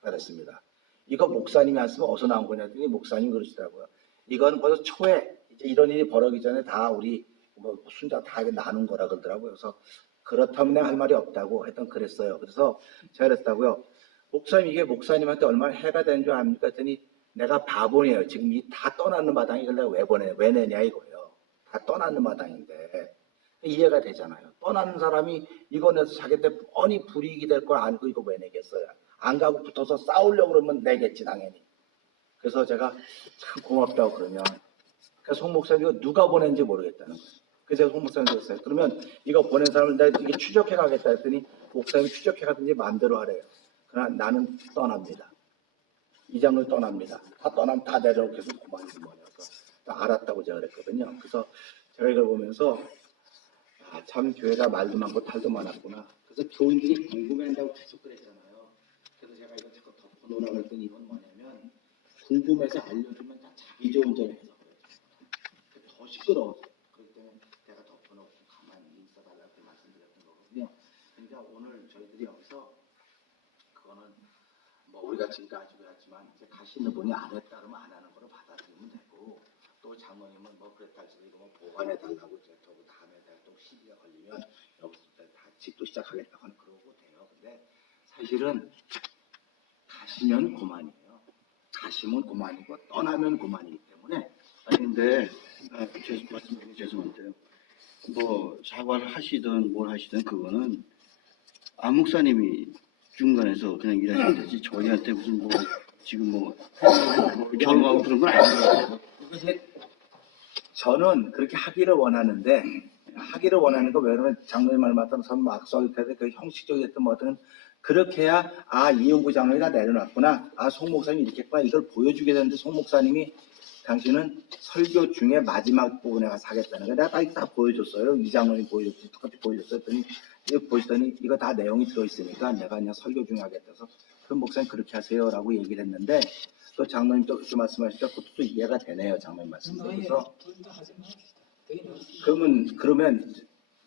닥달했습니다. 이거 목사님이 안 쓰면 어디서 나온 거냐 했더니 목사님이 그러시더라고요. 이거는 벌써 초에 이제 이런 일이 벌어지기 전에 다 우리 뭐 순자 다 나눈 거라 그러더라고요. 그래서 그렇다면 내가 할 말이 없다고 하여튼 그랬어요. 그래서 제가 그랬다고요. 목사님 이게 목사님한테 얼마나 해가 되는 줄 압니까? 했더니 내가 바보네요. 지금 이 다 떠나는 마당에 이걸 내가 왜 내냐 이거예요. 다 떠나는 마당인데 이해가 되잖아요. 떠나는 사람이 이거 내서 자기한테 뻔히 불이익이 될 걸 알고 이거 왜 내겠어요. 안 가고 붙어서 싸우려고 그러면 내겠지 당연히. 그래서 제가 참 고맙다고 그러면 그러니까 송 목사님 이거 누가 보낸지 모르겠다는 거예요. 그래서 제가 송 목사님 그랬어요. 그러면 이거 보낸 사람을 내가 이게 추적해 가겠다 했더니 목사님이 추적해 가든지 마음대로 하래요. 그러나 나는 떠납니다. 이 장을 떠납니다. 다 떠나면 다 내려오고 계속 그만이지 뭐냐. 그래서 알았다고 제가 그랬거든요. 그래서 제가 이걸 보면서 아, 참 교회가 말도 많고 탈도 많았구나. 그래서 교인들이 궁금해한다고 계속 그랬잖아요. 그래서 제가 이거 자꾸 덮어놓으라고 했더니 이건 뭐냐면 궁금해서 알려주면 다 자기 좋은 점에 해서 그래요. 더 시끄러워서. 그렇기 때문에 제가 덮어놓고 가만히 있어달라고 말씀드렸던 거거든요. 그러니까 오늘 저희들이 여기서 그거는 뭐 우리가 지금까지 배웠지만 이제 가시는 분이 안 했다 그러면 안 하는 거로 받아들이면 되고 또 장모님은 뭐 그랬다 해서 이거 뭐 보관해달라고 이제 또 다음에 내가 또 시기가 걸리면 여기서 다시 또 시작하겠다고 하는 그러고 돼요. 근데 사실은 가시면 그만이에요. 가시면 그만이고 떠나면 그만이기 때문에 아니 근데 말씀드리면 죄송한데요. 뭐 사과를 하시든 뭘 하시든 그거는 안 목사님이 중간에서 그냥 일하시면 되지 저희한테 무슨 뭐 지금 뭐 결과하고 그런 건 아니에요. 이것이 저는 그렇게 하기를 원하는데 하기를 원하는 거 왜냐면 장로님 말 맞던 선 악수할 때도 그 형식적이었던 뭐든 그렇게 해야 아 이은구 장로가 내려놨구나 아 송 목사님이 이렇게 했구나 이걸 보여주게 되는데 송 목사님이 당신은 설교 중에 마지막 부분에 가서 하겠다는 거 내가 다 보여줬어요. 이 장로님 보여줬지 똑같이 보여줬어요. 했더니 이거 보시더니 이거 다 내용이 들어있으니까 내가 그냥 설교 중에 하겠다 해서 그럼 목사님 그렇게 하세요 라고 얘기를 했는데 또 장로님 또 그렇게 말씀하시니까 그것도 또 이해가 되네요. 장로님 말씀. 그래서 둘다 하지 맙시다. 그러면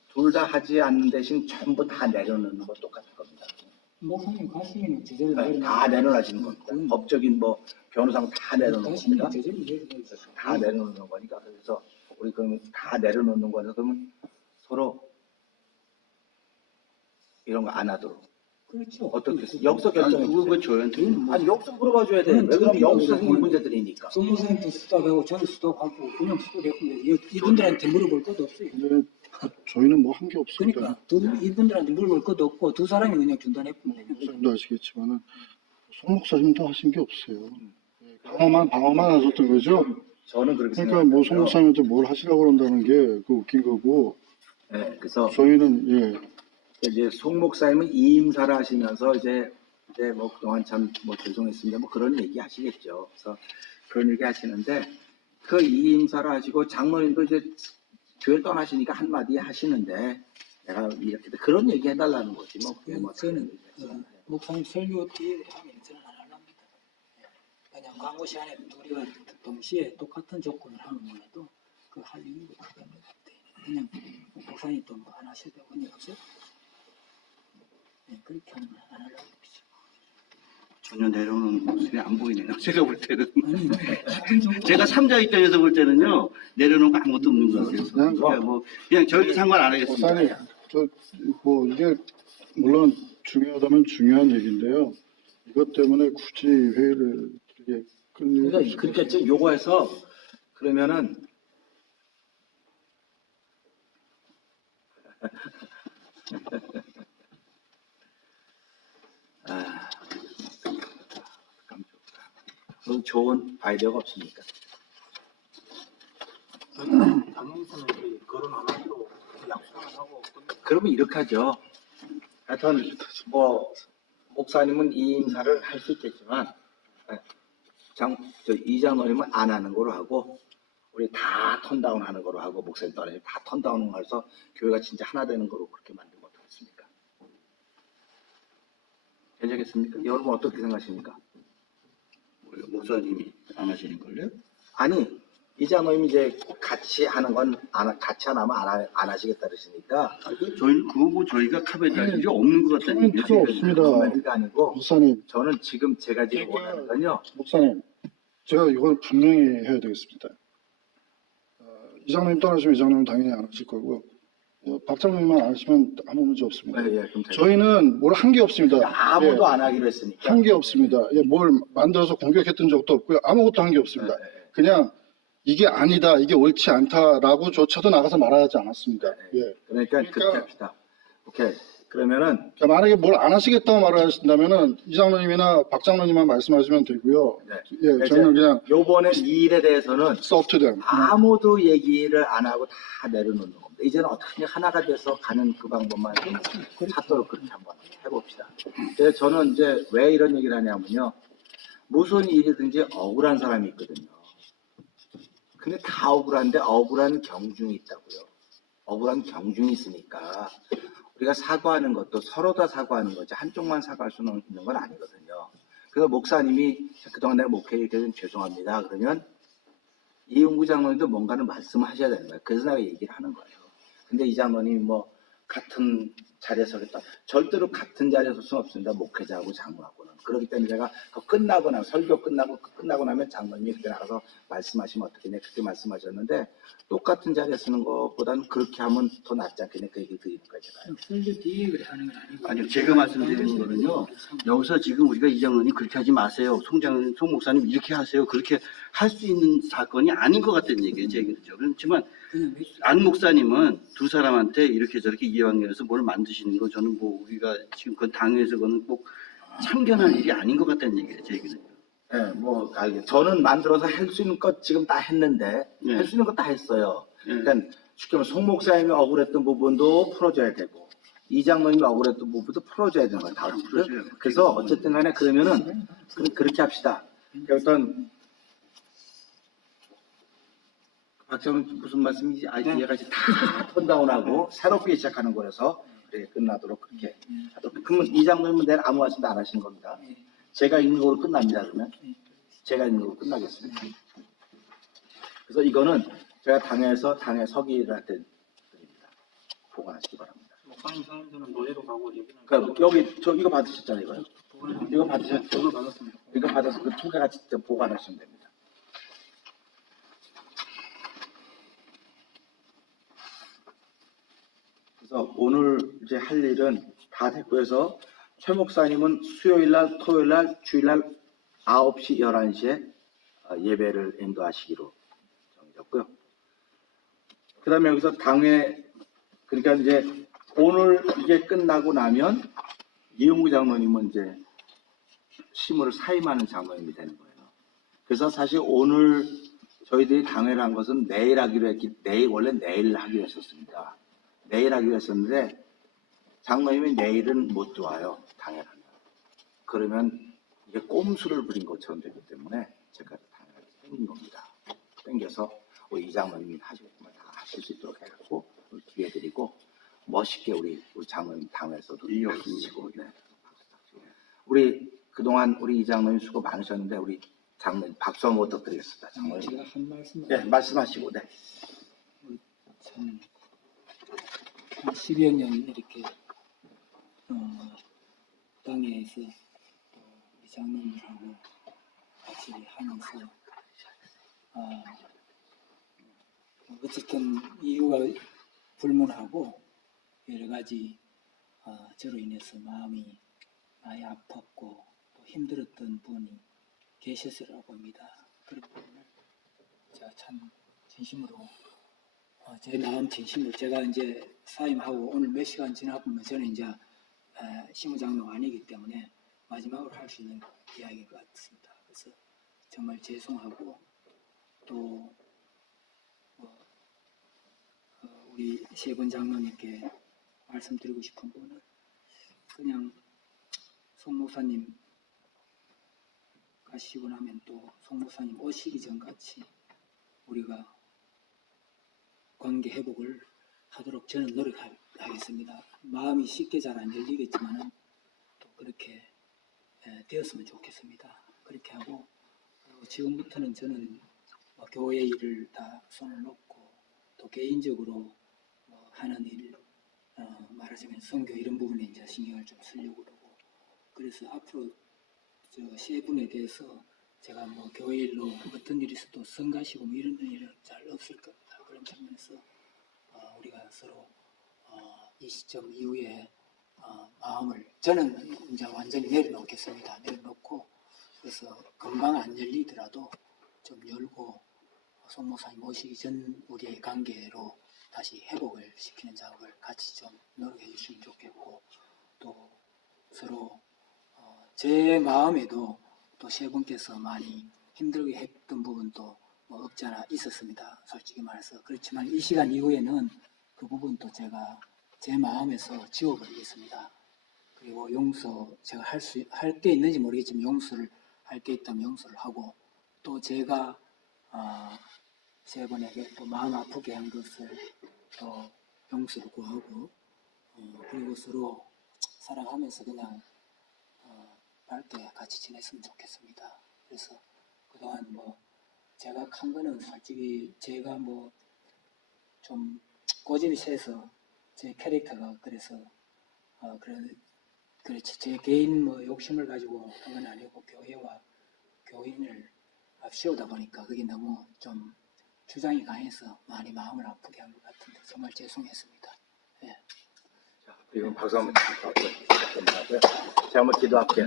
둘 다 하지 않는 대신 전부 다 내려놓는 거 똑같을 겁니다. 목사님 가시면 제대로 다 내려놔지는 겁니다. 법적인 뭐 변호상 다 내려놓는 겁니다. 제대로 내려놓는 다 내려놓는 거니까 그래서 우리 그러면 다 내려놓는 거죠. 그러면 서로 이런 거 안 하도록 그렇죠. 어떻게 여기서 결정해 그거 주세요. 저희한테는 뭐 아니 여기서 물어봐 줘야 돼. 왜 그러면 여기서 생긴 문제들이니까. 송무사님도 수도하고 저도 수도하고 그냥 수도했는데 이분들한테 물어볼 것도 없어요. 근데 저희는 뭐 한 게 없습니다. 그러니까 이분들한테 물어볼 것도 없고 두 사람이 그냥 중단했군요. 목사님도 아시겠지만은 송 목사님도 하신 게 없어요. 방어만 하셨던 거죠. 저는 그렇게 그러니까 뭐 송 생각해요. 목사님한테 뭘 하시라고 그런다는 게 그 웃긴 거고. 네, 그래서 저희는 예. 이제 송 목사님은 이임사를 하시면서 이제 뭐 그동안 참 뭐 죄송했습니다. 뭐 그런 얘기 하시겠죠. 그래서 그런 얘기 하시는데 그 이임사를 하시고 장로님도 이제 교회를 떠나시니까 한마디 하시는데 내가 이렇게 그런 얘기 해달라는 거지 뭐. 그게 뭐 저는 목사님 설교 뒤에 하면 저는 안 합니다. 그냥 광고 시간에 우리가 동시에 똑같은 조건을 하는 거라도 그 할 이유가 없습니다. 그냥 목사님 또 안 하셔도 되고 그냥 없어요. 네, 그렇게 하면 안 하려고 그러죠. 전혀 내려오는 모습이 안 보이네요. 제가 볼 때는 아니 같은 조건 제가 3자 입장에서 볼 때는요 내려놓은 거 아무것도 없는 거 같아요. 그냥 저희도 상관 안 하겠습니다. 목사님, 뭐 이게 물론 중요하다면 중요한 얘기인데요. 이것 때문에 굳이 회의를 이렇게 끌는 그러니까 지금 요거에서 그러면은 아, 그럼 좋은 아이디어가 없습니까? 당연히서는 거론 안 하기로 약속을 하고 그러면 이렇게 하죠. 하여튼 뭐 목사님은 이 인사를 할 수 있겠지만 이장로님은 안 하는 거로 하고 우리 다 턴다운 하는 거로 하고 목사님 따라 다 턴다운 해서 교회가 진짜 하나 되는 거로 그렇게 만들면 어떻겠습니까? 괜찮겠습니까? 여러분 어떻게 생각하십니까? 목사님이 안 하시는 걸요? 아니 이장로님이 이제 같이 하는 건 같이 안 하면 안 하시겠다 그러시니까 저희는 그거 뭐 저희가 카메라 할 일이 없는 것 같다는 카메라 필요 얘기죠. 없습니다. 코멘트가 아니고 목사님, 저는 지금 제가 지금 원하는 건요. 목사님, 제가 이걸 분명히 해야 되겠습니다. 이장로님 떠나시면 이장로님 당연히 안 하실 거고, 박 장로님만 안 하시면 아무 문제 없습니다. 예, 그럼 저희는 뭘 한 게 없습니다. 아무도 안 하기로 했으니까. 한 게 없습니다. 뭘 만들어서 공격했던 적도 없고요. 아무것도 한 게 없습니다. 그냥 이게 아니다, 이게 옳지 않다라고조차도 나가서 말하지 않았습니다. 예. 그러니까 그렇게 합시다. 오케이. 그러면은 그러니까 만약에 뭘 안 하시겠다고 말을 하신다면은 이장로님이나 박 장로님만 말씀하시면 되고요. 네. 예, 저는 그냥 요번에 이 일에 대해서는 썩투된 아무도 얘기를 안 하고 다 내려놓는 겁니다. 이제는 어떻게 하나가 돼서 가는 그 방법만 찾도록 그렇게 한번 해봅시다. 그래서 저는 이제 왜 이런 얘기를 하냐면요. 무슨 일이든지 억울한 사람이 있거든요. 근데 다 억울한데 억울한 경중이 있다고요. 억울한 경중이 있으니까 우리가 사과하는 것도 서로 다 사과하는 거지 한쪽만 사과할 수는 있는 건 아니거든요. 그래서 목사님이 그동안 내가 목회에 대해서 죄송합니다. 그러면 이용구 장로님도 뭔가를 말씀하셔야 되는 거예요. 그래서 내가 얘기를 하는 거예요. 근데 이 장로님이 뭐 같은 자리에 서겠다. 절대로 같은 자리에 설 수는 없습니다. 목회자하고 장로하고는. 그렇기 때문에 제가 설교 끝나고 나면 장로님이 그때 나가서 말씀하시면 어떻겠냐 그렇게 말씀하셨는데 똑같은 자리에 서는 것보다는 그렇게 하면 더 낫지 않겠냐 그 얘기 드리는 거예요. 제가요. 설교 뒤에 그래 하는 건 아니고. 아니요, 제가 말씀드리는 거는요. 여기서 지금 우리가 이장로님 그렇게 하지 마세요. 송 목사님 이렇게 하세요. 그렇게 할 수 있는 사건이 아닌 것 같다는 얘기예요. 제 얘기죠. 그렇지만 안 목사님은 두 사람한테 이렇게 저렇게 이해관계해서 뭘 만드시는 거 저는 뭐 우리가 지금 그건 당에서 그거는 꼭 참견할 일이 아닌 것 같다는 얘기예요. 제 얘기는. 네, 뭐 저는 만들어서 할 수 있는 것 지금 다 했는데 네. 할 수 있는 것 다 했어요. 네. 그러니까 쉽게 말하면 송 목사님이 억울했던 부분도 풀어줘야 되고 이 장로님이 억울했던 부분도 풀어줘야 되는 거예요. 다 풀어줘요. 그래서 어쨌든 간에 그러면은 그렇게 합시다. 어떤 박정은 무슨 말씀인지 이해가 다 톤다운하고 새롭게 시작하는 거라서 그렇게 끝나도록 그렇게 하도록. 그러면 이 장로님은 내일 아무 말씀도 안 하시는 겁니다. 제가 읽는 걸로 끝납니다. 그러면 제가 읽는 걸로 끝나겠습니다. 그래서 이거는 제가 당에서 당의 서기한테 드립니다. 보관하시기 바랍니다. 목사님 사람들은 노예로 가고 여기는 그러니까 여기 이거 받으셨잖아요. 이거 받으셨죠? 이걸 받았습니다. 이거 받아서 그 통계 같이 보관하시면 됩니다. 그래서 오늘 이제 할 일은 다 됐고 해서 최 목사님은 수요일날, 토요일날, 주일날 9시, 11시에 예배를 인도하시기로 정해졌고요. 그 다음에 여기서 당회, 그러니까 이제 오늘 이게 끝나고 나면 이용구 장로님은 이제 시무를 사임하는 장로님이 되는 거예요. 그래서 사실 오늘 저희들이 당회를 한 것은 내일 하기로 했기, 원래 내일 하기로 했었습니다. 내일 하기로 했었는데 장로님이 내일은 못 들어와요. 당회를 하면. 그러면 이게 꼼수를 부린 것처럼 되기 때문에 제가 당회를 땡긴 겁니다. 땡겨서 우리 이 장로님이 하시겠지만 다 하실 수 있도록 해갖고 기회 드리고 멋있게 우리 장로님 당회에서도 박수치고 네, 박수 치고 우리 그동안 우리 이 장로님 수고 많으셨는데 우리 장로님 박수 한번 부탁드리겠습니다. 장로님. 제가 한 말씀. 네, 말씀하시고 네. 참 10여 년 이렇게 당에서 또 우리 장로님하고 같이 하면서 어쨌든 이유가 불문하고 여러 가지 저로 인해서 마음이 많이 아팠고 또 힘들었던 분이 계셨으라고 봅니다. 그런 부분을 제가 참 진심으로 제 마음 진심으로 제가 이제 사임하고 오늘 몇 시간 지나보면 저는 이제 시무장로가 아니기 때문에 마지막으로 할 수 있는 이야기인 것 같습니다. 그래서 정말 죄송하고 또 우리 세 번 장로님께 말씀드리고 싶은 거는 그냥 송 목사님 가시고 나면 또 송 목사님 오시기 전같이 우리가 관계 회복을 하도록 저는 노력하겠습니다. 마음이 쉽게 잘 안 열리겠지만은 또 그렇게 되었으면 좋겠습니다. 그렇게 하고 지금부터는 저는 교회 일을 다 손을 놓고 또 개인적으로 하는 일 말하자면 선교 이런 부분에 이제 신경을 좀 쓰려고 그러고 그래서 앞으로 저 세 분에 대해서 제가 교회 일로 어떤 일이 있어도 성가시고 이런 일은 잘 없을 겁니다. 그런 측면에서 우리가 서로 이 시점 이후에 마음을 저는 이제 완전히 내려놓겠습니다. 내려놓고 그래서 금방 안 열리더라도 좀 열고 송 목사님 오시기 전 우리의 관계로 다시 회복을 시키는 작업을 같이 좀 노력해 주시면 좋겠고 또 서로 제 마음에도 또 세 분께서 많이 힘들게 했던 부분도 없지 않아 있었습니다. 솔직히 말해서 그렇지만 이 시간 이후에는 그 부분도 제가 제 마음에서 지워버리겠습니다. 그리고 용서 제가 할 게 있는지 모르겠지만 용서를 할 게 있다면 용서를 하고 또 제가 세 분에게 또 마음 아프게 한 것을 또 용서를 구하고 그리고 서로 사랑하면서 그냥 밝게 같이 지냈으면 좋겠습니다. 그래서 그동안 제가 한 거는 솔직히 제가 좀 고집이 세서 제 캐릭터가 그래서 그렇지 제 개인 욕심을 가지고 한 건 아니고 교회와 교인을 앞세우다 보니까 그게 너무 좀 주장이 강해서 많이 마음을 아프게 한 것 같은데 정말 죄송했습니다. 예. 자, 그리고 박수 한번 감사하고요. 제가 한번 기도할게요.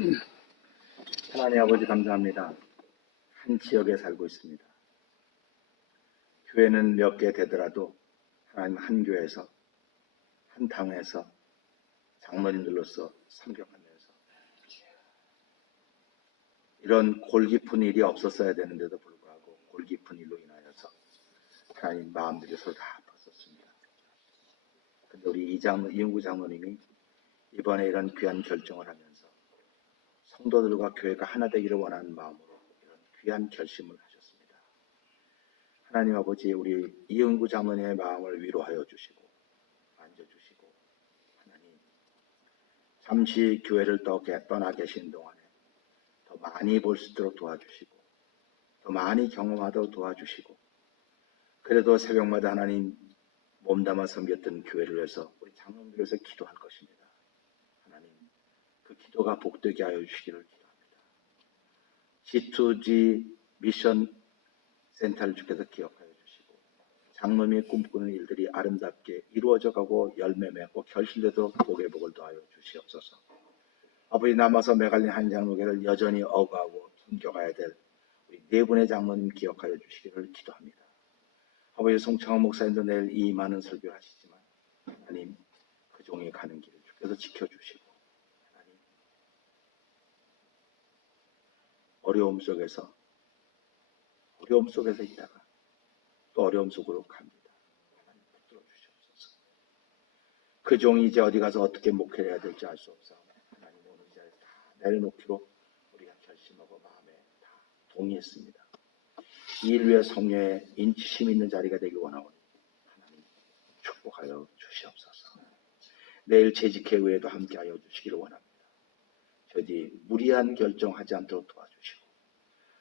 하나님 아버지 감사합니다. 한 지역에 살고 있습니다. 교회는 몇 개 되더라도 하나님 한 교회에서 한 당에서 장로님들로서 섬겨가면서 이런 골 깊은 일이 없었어야 되는데도 불구하고 골 깊은 일로 인하여서 하나님 마음들이 서로 다 아팠었습니다. 근데 우리 이영구 장로님이 이번에 이런 귀한 결정을 하면서 성도들과 교회가 하나 되기를 원하는 마음으로 이런 귀한 결심을 하셨습니다. 하나님 아버지 우리 이영구 장로님의 마음을 위로하여 주시고 만져주시고 하나님 잠시 교회를 떠나 계신 동안에 더 많이 볼 수 있도록 도와주시고 더 많이 경험하도록 도와주시고 그래도 새벽마다 하나님 몸담아 섬겼던 교회를 위해서 우리 장로님들 위해서 기도할 것입니다. 하나님 그 기도가 복되게 하여 주시기를 기도합니다. G2G 미션 센터를 주께서 기억하여 주시고 장로님이 꿈꾸는 일들이 아름답게 이루어져 가고 열매 맺고 결실되도록 복의 복을 더하여 주시옵소서. 아버지 남아서 메갈린 한 장로교를 여전히 어구하고 섬겨가야 될 우리 네 분의 장로님 기억하여 주시기를 기도합니다. 아버지 송창호 목사님도 내일 이 많은 설교를 하시지만 하나님 그 종이 가는 길을 주께서 지켜주시고 하나님 어려움 속에서 있다가 또 어려움 속으로 갑니다. 하나님 붙들어 주시옵소서. 그 종이 이제 어디 가서 어떻게 목회를 해야 될지 알 수 없어 하나님 오늘 이 자리에 다 내려놓기로 우리가 결심하고 마음에 다 동의했습니다. 이 일 위해 성령의 인치심 있는 자리가 되길 원하오니 하나님 축복하여 주시옵소서. 내일 재직회 의회도 함께하여 주시기를 원합니다. 저희 무리한 결정하지 않도록 도와주시고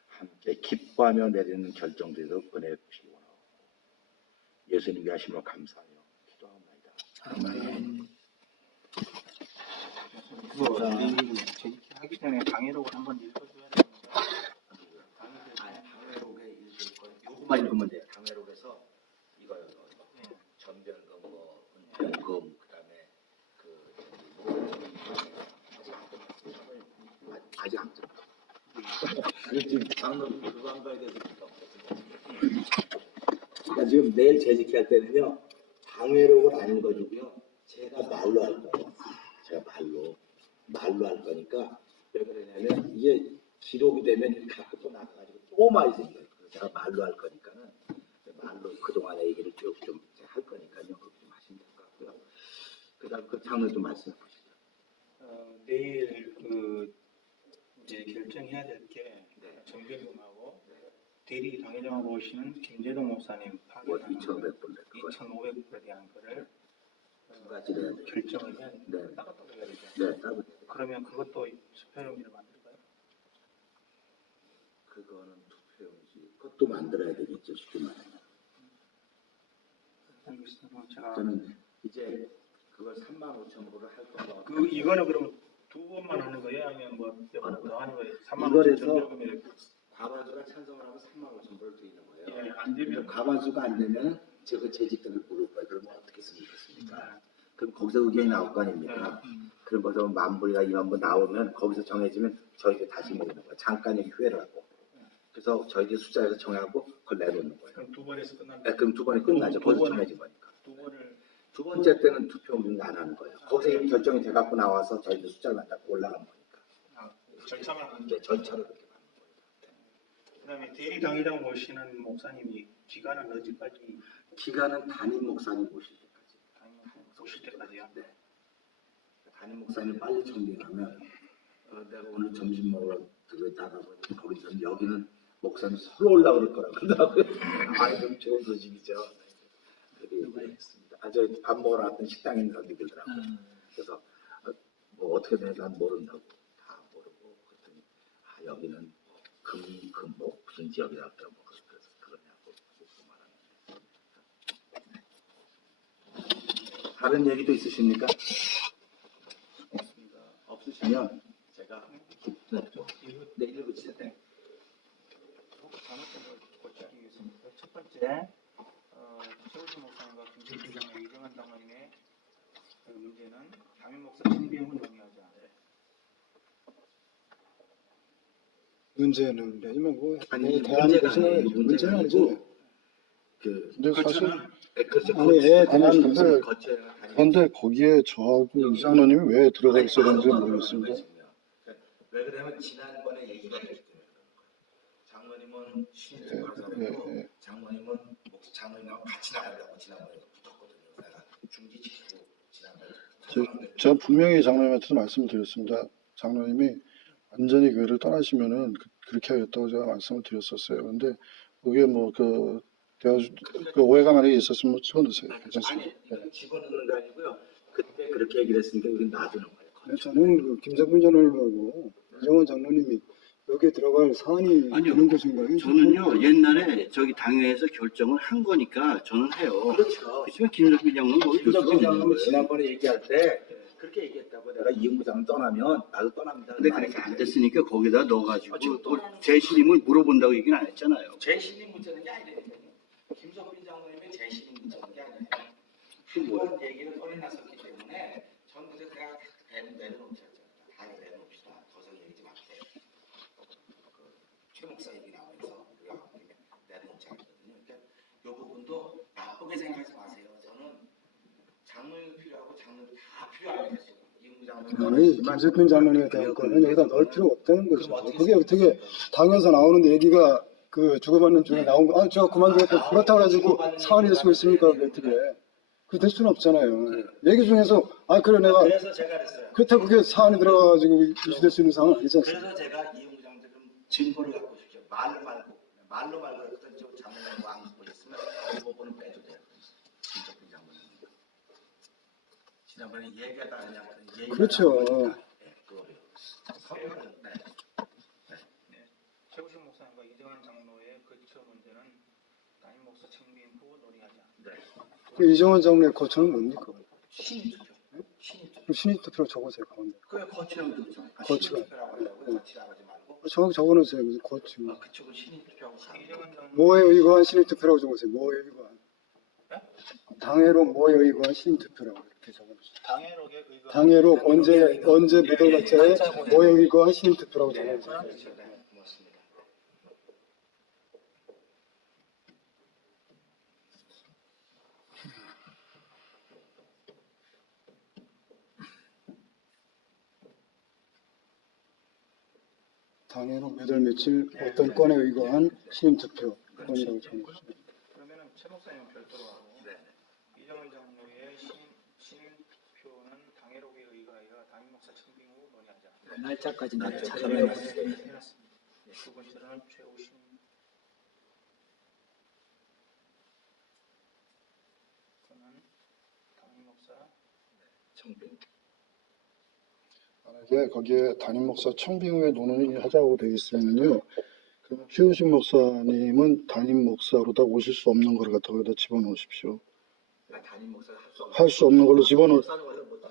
함께 기뻐하며 내리는 결정들도 은혜 주시기 원하고 예수님이 하심으로 감사하며 기도하옵나이다. 아멘. 재직하기 전에 강의록을 한번 읽어줘야 되는데 강회록에 읽을 거 요것만 읽으면 돼요. 강회록에서 이거요. 전별금, 은별금, 그다음에 아직 안 들었어요. 지금 장로님 그거 한 거에 대해서 그러니까 지금 내일 재직할 때는요, 당회록을 안 읽어주고요, 제가 말로 할 거예요. 제가 말로 할 거니까 왜 그러냐면 이게 기록이 되면 갖고 또 나가가지고 또 많이 생겨요. 그래서 제가 말로 할 거니까는 말로 그동안의 얘기를 쭉 좀 할 거니까요. 그렇게 좀 하시면 될 것 같고요. 그다음 그 장로 좀 말씀해 보시죠. 내일 이제 결정해야 될 게 네. 정별금하고 대리 당회장으로 오시는 김재동 목사님 뭐 파견하는 2,500불 2,500불에 대한 거를 두 가지를 해야 돼요. 결정을 해야 네. 따로따로 해야 되죠. 네, 따로. 그러면 그것도 수표용지를 만들까요? 그거는 투표용지. 그것도 만들어야 되겠죠. 쉽게 말하면. 알겠습니다. 그럼 제가 저는 이제 그걸 35,000불을 할 건가. 이거는 그럼 두 번만 하는 거예요? 아니면 뭐 몇 번 더 하는 거예요? 3만 이걸 5천 해서 정별금에 과반수가 찬성을 하고 35,000불을 드리는 거예요. 예, 안 되면 과반수가 안 되면 제가 재직등을 부를 거예요. 그러면 어떻게 쓰겠습니까? 그럼 거기서 의견이 나올 거 아닙니까? 그럼 거기서 10,000불이나 20,000불 나오면 거기서 정해지면 저희들 다시 모이는 거예요. 잠깐 여기 휴회를 하고. 그래서 저희들 숫자에서 정하고 그걸 내놓는 거예요. 그럼 두 번에서 끝나면 네, 그럼 두 번에 끝나죠. 두 거기서 번은- 정해진 거니까. 두 번을 두 번째 때는 투표용지는 안 하는 거예요. 거기서 이미 결정이 돼갖고 나와서 저희들 숫자를 맞다고 올라가는 거니까. 절차만 하는 이제 절차를 그렇게 가는 거예요. 그다음에 대리 당회장 모시는 목사님이 기간은 언제까지 기간은 담임 목사님 오실 때까지. 오실 때까지요? 네. 담임 목사님 빨리 정리하면 내가 오늘 점심 먹으러 들어다가 보니 거기서 여기는 목사님 서로 올라올 거라고 그러더라고요. 아이 좀 좋은 소식이죠. 그렇게 얘기했습니다. 저 밥 먹으러 왔던 식당에 있는 사람들이 그러더라고요. 그래서 뭐 어떻게 되는지 난 모른다고 다 모르고 그랬더니 여기는 금목 무슨 지역이라고 하더라고. 그래서 그러냐고 말하는데 다른 얘기도 있으십니까? 없으시면 제가 네, 읽어주세요. 네. 잘못된 걸 고치기 위해서입니다. 첫 번째, 최우수 목사님과 김재필 장의 이정환 장로님의 그 문제는 담임 목사 신비형을 논의하자. 문제는 하지만 뭐 아니 대한 것은 문제는 아니죠. 그 근데 사실 그렇죠. 아니 애 대한 것을 것을 거쳐야 그런데 거기에 저하고 이 장로님이 왜 들어가 있어야 되는지 모르겠습니다. 왜 그러냐면 지난번에 얘기가 있기 때문에 그런 거예요. 장로님은 신인들 예, 가서고 예. 장로님은 장로님하고 같이 나가려고 지난번에 붙었거든요. 내가 중지시키고 지난번에 제가 분명히 장로님한테도 말씀드렸습니다. 장로님이 완전히 교회를 떠나시면은 그렇게 하겠다고 제가 말씀을 드렸었어요. 근데 그게 뭐 그 오해가 만약에 있었으면 뭐 집어넣으세요. 괜찮습니다. 아니 이건 집어넣는 거 아니고요. 그때 그렇게 얘기를 했으니까 우리는 놔두는 거예요. 저는 그 김정근 장로님하고 이정원 장로님이 여기에 들어갈 사안이 아니요. 있는 것인가요? 저는요 옛날에 저기 당회에서 결정을 한 거니까 저는 해요. 그렇죠. 그렇지만 김석빈 장로는 거기 줄 수가 김정근 없는 장로는 거예요. 지난번에 얘기할 때 그렇게 얘기했다고 내가 이응부장 떠나면 나도 떠납니다. 근데 그렇게 안 됐으니까 거기다 넣어가지고 지금 또 재신임을 물어본다고 얘기는 안 했잖아요. 재신임 문제는 게 아니라니까요. 김석빈 장로님의 재신임 문제는 게 아니에요. 한번 얘기를 꺼내놨었기 때문에 전 그래서 제가 내려놓지 않잖아요. 다 내려놓읍시다. 더 이상 얘기 좀 할게요. 최 목사 얘기 나오면서 우리가 내려놓지 않거든요. 그러니까 이 부분도 나쁘게 생각하지 마세요. 저는 장로님도 필요하고 장로도 다 필요합니다. 지금 이응부 장로님 아니 김석근 장로님에 대한 거는 여기다 넣을 필요가 없다는 거죠. 그게 어떻게 당에서 나오는데 얘기가 그 주고받는 중에 나온 거, 제가 그만두겠다. 그렇다고 해가지고 사안이 될 수가 있습니까? 어떻게. 그게 될 수는 없잖아요. 얘기 중에서, 그래, 내가, 그래서 제가 그랬어요. 그렇다고 그게 사안이 들어가가지고 이슈될 수 있는 상황은 아니지 않습니까? 그래서 제가 이응부 장로한테 그럼 증거를 갖고 싶죠. 말로 말고 어떤 쪽 장로님과 안 보셨으면 이 부분은 빼도 돼요. 김석빈 장로님. 지난번에 얘기하다 그냥 그렇죠. 최우식 목사님과 이정환 장로의 거처 문제는 담임 목사 청빈 후 논의하자. 그 이정원 장로의 거처는 뭡니까? 신입투표. 신입투표. 그럼 신입투표로 적으세요, 가운데. 그게 거치라고 되죠. 거치가. 신입투표라고 하려고 거치라고 하지 말고. 적어놓으세요, 무슨 거치. 그쪽은 신입투표하고 가는 거예요. 이정환 장로 뭐에 의거한 신입투표라고 적으세요, 뭐에 의거한. 당회로 뭐에 의거한 신입투표라고 이렇게 적어놓으세요. 당회록에 의거 당회로 언제 묻어갔자에 뭐에 의거한 신입투표라고 적어놓으세요. 그렇죠. 네, 고맙습니다. 당에는 몇월 며칠 어떤 건에 의거한 신임 투표 건이라고 정했습니다. 그러면은 최 목사님은 별도로 하고 이정은 장로의 신임표는 당회록에 의거하여 담임 목사 청빙 후 논의하자. 날짜까지 네, 찾아내고 해놨습니다. 두 번째는 최우신 그는 담임 목사 만약에 거기에 담임 목사 청빙 후에 논의하자고 되어 있으면요. 그러면 최우식 목사님은 담임 목사로다 오실 수 없는 걸 갖다 거기다 집어넣으십시오. 담임 목사 할 수 없는 걸로 집어넣.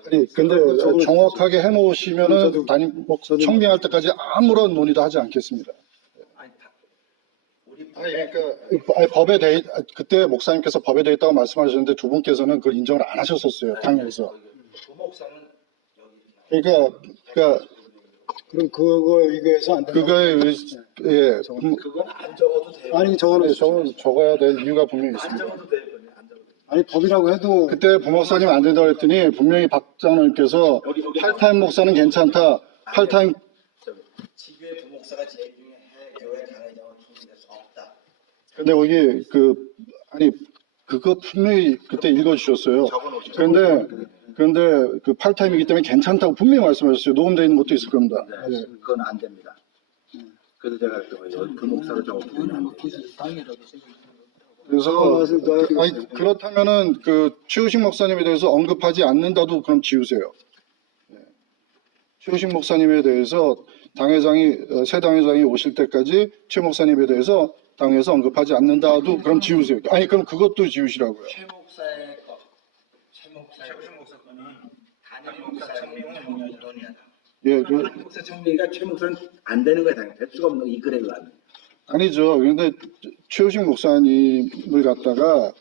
아니 근데 정확하게 해놓으시면은 담임 목사 청빙할 때까지 아무런 논의도 하지 않겠습니다. 아니 그러니까 법에 돼 그때 목사님께서 법에 돼 있다고 말씀하셨는데 두 분께서는 그걸 인정을 안 하셨었어요. 당에서. 부목사는 그러니까 그럼 그거에 의해서 안 된다. 예. 그건 안 적어도 돼요. 아니 적어야 될 이유가 분명히 안 있습니다. 적어도 돼요. 안 적어도 돼요. 아니 법이라고 해도 그때 부목사님 안 된다고 했더니 분명히 박 장로님께서 팔타임 목사는 괜찮다. 팔타임 지교의 부목사가 제 중에 교회 당회장을 충실할 수 없다. 근데 거기 아니 그거 분명히 그때 읽어주셨어요. 그런데 그 팔타임이기 때문에 괜찮다고 분명히 말씀하셨어요. 녹음되어 있는 것도 있을 겁니다. 네, 그건 안 됩니다. 그래서 제가 그 목사로 적어두면 안 됩니다. 그래서 아니 그렇다면은 그 최우식 목사님에 대해서 언급하지 않는다도 그럼 지우세요. 최우식 목사님에 대해서 당회장이 새 당회장이 오실 때까지 최 목사님에 대해서 당에서 언급하지 않는다도 그럼 지우세요. 아니 그럼 그것도 지우시라고요. 최 목사의 거, 최우신 목사 건은 담임 목사 청빙은 논의하다. 예, 담임 목사 청빙이니까 최 목사는 안 되는 거야. 당연히 될 수가 없는 거 이 글에 의하면. 아니죠. 그런데 최우식 목사님을 갖다가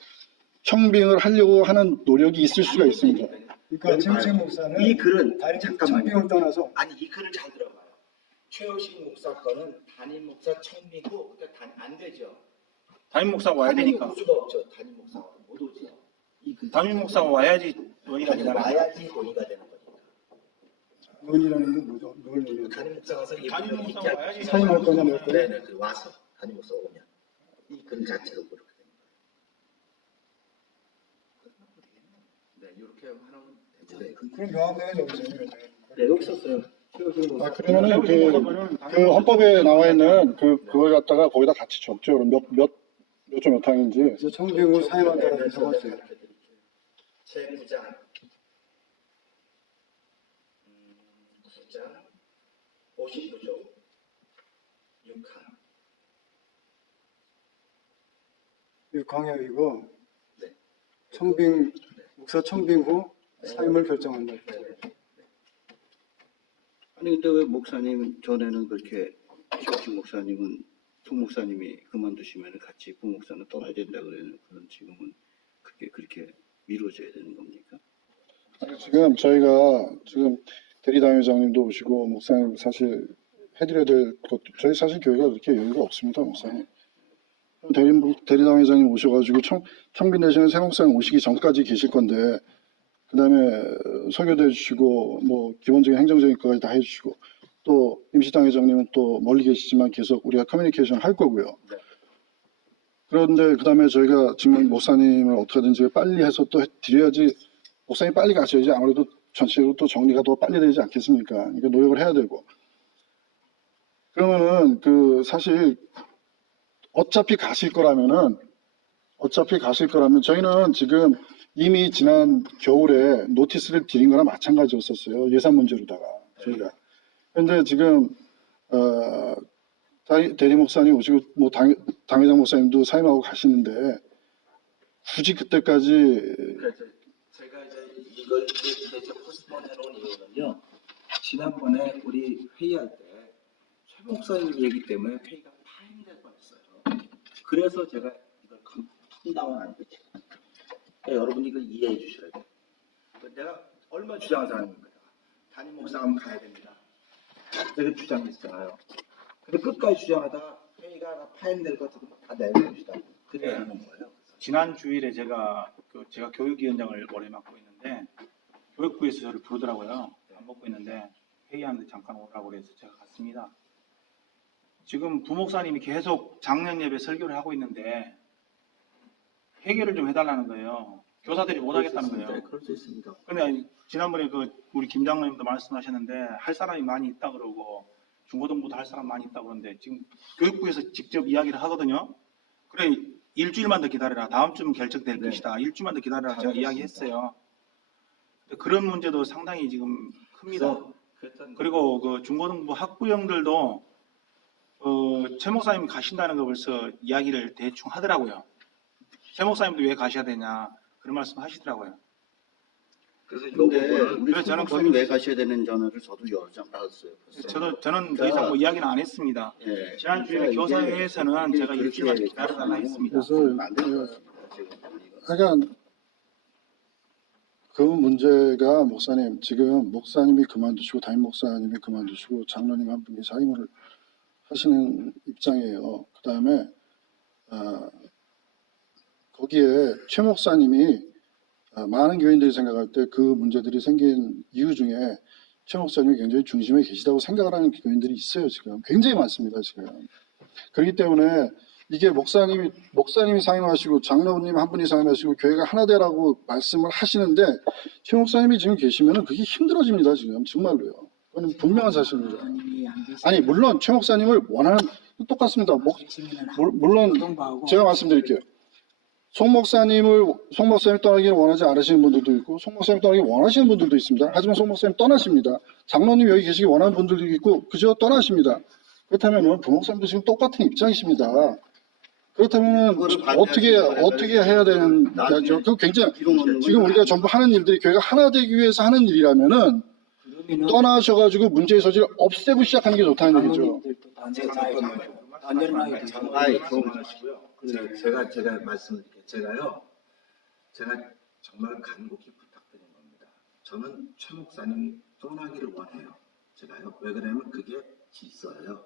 청빙을 하려고 하는 노력이 있을 수가 있습니다. 그러니까 최우식 목사는 이 글은 잠깐만요. 잠깐만요. 청빙을 떠나서 아니 이 글을 잘 들어봐요. 최우식 목사 건은 담임 목사 청빙고 그러니까 안 되죠. 담임 목사가 와야 되니까. 올 수가 없죠. 담임 목사가 못 오죠. 이 글. 담임 목사가 와야지 논의가 아니, 되잖아요. 와야지 논의가 되는 거니까. 논의라는 게 뭐죠? 뭘 논의? 담임 목사 가서 이 담임 글을 목사가 읽게 와야지. 사임할 거냐 말 거냐? 네네 그 와서 담임 목사 오면 이 글 자체로 그렇게 되는 거예요. 네 이렇게 하는 되고 그럼 명확하게 적으세요. 네 여기 썼어요. 최우식 목사. 그러면은 그 헌법에 나와 있는 그걸 갖다가 거기다 같이 적죠. 그럼 몇 항인지. 그래서 청빙 후 사임한다는 적었어요. 제 9장 9장 59조 6항 이 강의 이거 네. 청빙 목사 청빙 후 사임을 결정한다. 아니 근데 왜 목사님 전에는 그렇게 최우식 목사님은 송 목사님이 그만두시면 같이 부 목사는 떠나야 된다 그러는 그런 지금은 그게 그렇게 미뤄져야 되는 겁니까? 지금 저희가 지금 대리당회장님도 오시고 목사님 사실 해드려야 될 것도 저희 사실 교회가 그렇게 여유가 없습니다. 목사님. 대리당회장님 오셔가지고 청빙 대신에 새 목사님 오시기 전까지 계실 건데 그 다음에 설교도 해주시고 뭐 기본적인 행정적인 것까지 다 해주시고 또 임시당회장님은 또 멀리 계시지만 계속 우리가 커뮤니케이션 할 거고요. 네. 그런데 그 다음에 저희가 지금 목사님을 어떻게든지 빨리 해서 또 드려야지 목사님 빨리 가셔야지 아무래도 전체적으로 또 정리가 더 빨리 되지 않겠습니까? 그러니까 노력을 해야 되고 그러면은 사실 어차피 가실 거라면 저희는 지금 이미 지난 겨울에 노티스를 드린 거나 마찬가지였었어요. 예산 문제로다가 저희가. 그런데 지금 대리 목사님 오시고 뭐 당회장 목사님도 사임하고 가시는데 굳이 그때까지 그래서 제가 이제 이걸 이제 포스트폰 해놓은 이유는요. 지난번에 우리 회의할 때 최 목사님 얘기 때문에 회의가 파행될 뻔했어요. 그래서 제가 이걸 컴다운하는 거죠. 그러니까 여러분이 이걸 이해해 주셔야 돼요. 내가 얼마나 주장한 사람입니까? 담임 목사 하면 가야 됩니다. 내가 주장했잖아요. 근데 끝까지 주장하다가 회의가 파행될 것 같아서 다 내려봅시다. 그래 하는 거예요. 지난 주일에 제가 교육위원장을 오래 맡고 있는데 교육부에서 저를 부르더라고요. 안 먹고 있는데 회의하는데 잠깐 오라고 그래서 제가 갔습니다. 지금 부목사님이 계속 장례 예배 설교를 하고 있는데 해결을 좀 해달라는 거예요. 교사들이 못 하겠다는 거예요. 그럴 수 있습니다. 근데 지난번에 우리 김 장로님도 말씀하셨는데 할 사람이 많이 있다 그러고 중고등부도 할 사람 많이 있다 그러는데 지금 교육부에서 직접 이야기를 하거든요. 그래 일주일만 더 기다려라. 다음 주면 결정될 네. 것이다. 일주일만 더 기다려라. 제가 잘하셨습니다. 이야기했어요. 근데 그런 문제도 상당히 지금 큽니다. 그리고 그 중고등부 학부형들도 최 목사님 가신다는 거 벌써 이야기를 대충 하더라고요. 최 목사님도 왜 가셔야 되냐 그런 말씀 하시더라고요. 그래서 근데 우리 그래서 저는 목사님 왜 가셔야 되는 전화를 저도 여러 장 받았어요. 저는 더 이상 뭐 이야기는 안 했습니다. 예. 지난주에 그러니까 교사회에서는 이게 제가 그렇게 일주일만 기다려달라 했습니다. 그래서 안 되는 것 같습니다. 지금 우리가. 하여간 그 문제가 목사님 지금 목사님이 그만두시고 담임 목사님이 그만두시고 장로님 한 분이 사임을 하시는 입장이에요. 그 다음에 거기에 최 목사님이 많은 교인들이 생각할 때 그 문제들이 생긴 이유 중에 최 목사님이 굉장히 중심에 계시다고 생각을 하는 교인들이 있어요. 지금 굉장히 많습니다. 지금 그렇기 때문에 이게 목사님이 사임하시고 장로님 한 분이 사임하시고 교회가 하나 되라고 말씀을 하시는데 최 목사님이 지금 계시면은 그게 힘들어집니다. 지금 정말로요. 그건 분명한 사실입니다. 아니 물론 최 목사님을 원하는 똑같습니다. 물론 제가 말씀드릴게요. 송 목사님 떠나기를 원하지 않으시는 분들도 있고 송 목사님 떠나기를 원하시는 분들도 있습니다. 하지만 송 목사님 떠나십니다. 장로님 여기 계시기 원하는 분들도 있고 그저 떠나십니다. 그렇다면 부목사님도 지금 똑같은 입장이십니다. 그렇다면 어떻게 해야 되는 거죠? 그 굉장히 지금 우리가 전부 하는 일들이 교회가 하나 되기 위해서 하는 일이라면은 떠나셔가지고 문제의 소지를 없애고 시작하는 게 좋다는 얘기죠. 제가 말씀드릴게요. 제가 정말 간곡히 부탁드린 겁니다. 저는 최 목사님이 떠나기를 원해요. 제가요. 왜 그러냐면 그게 질서예요.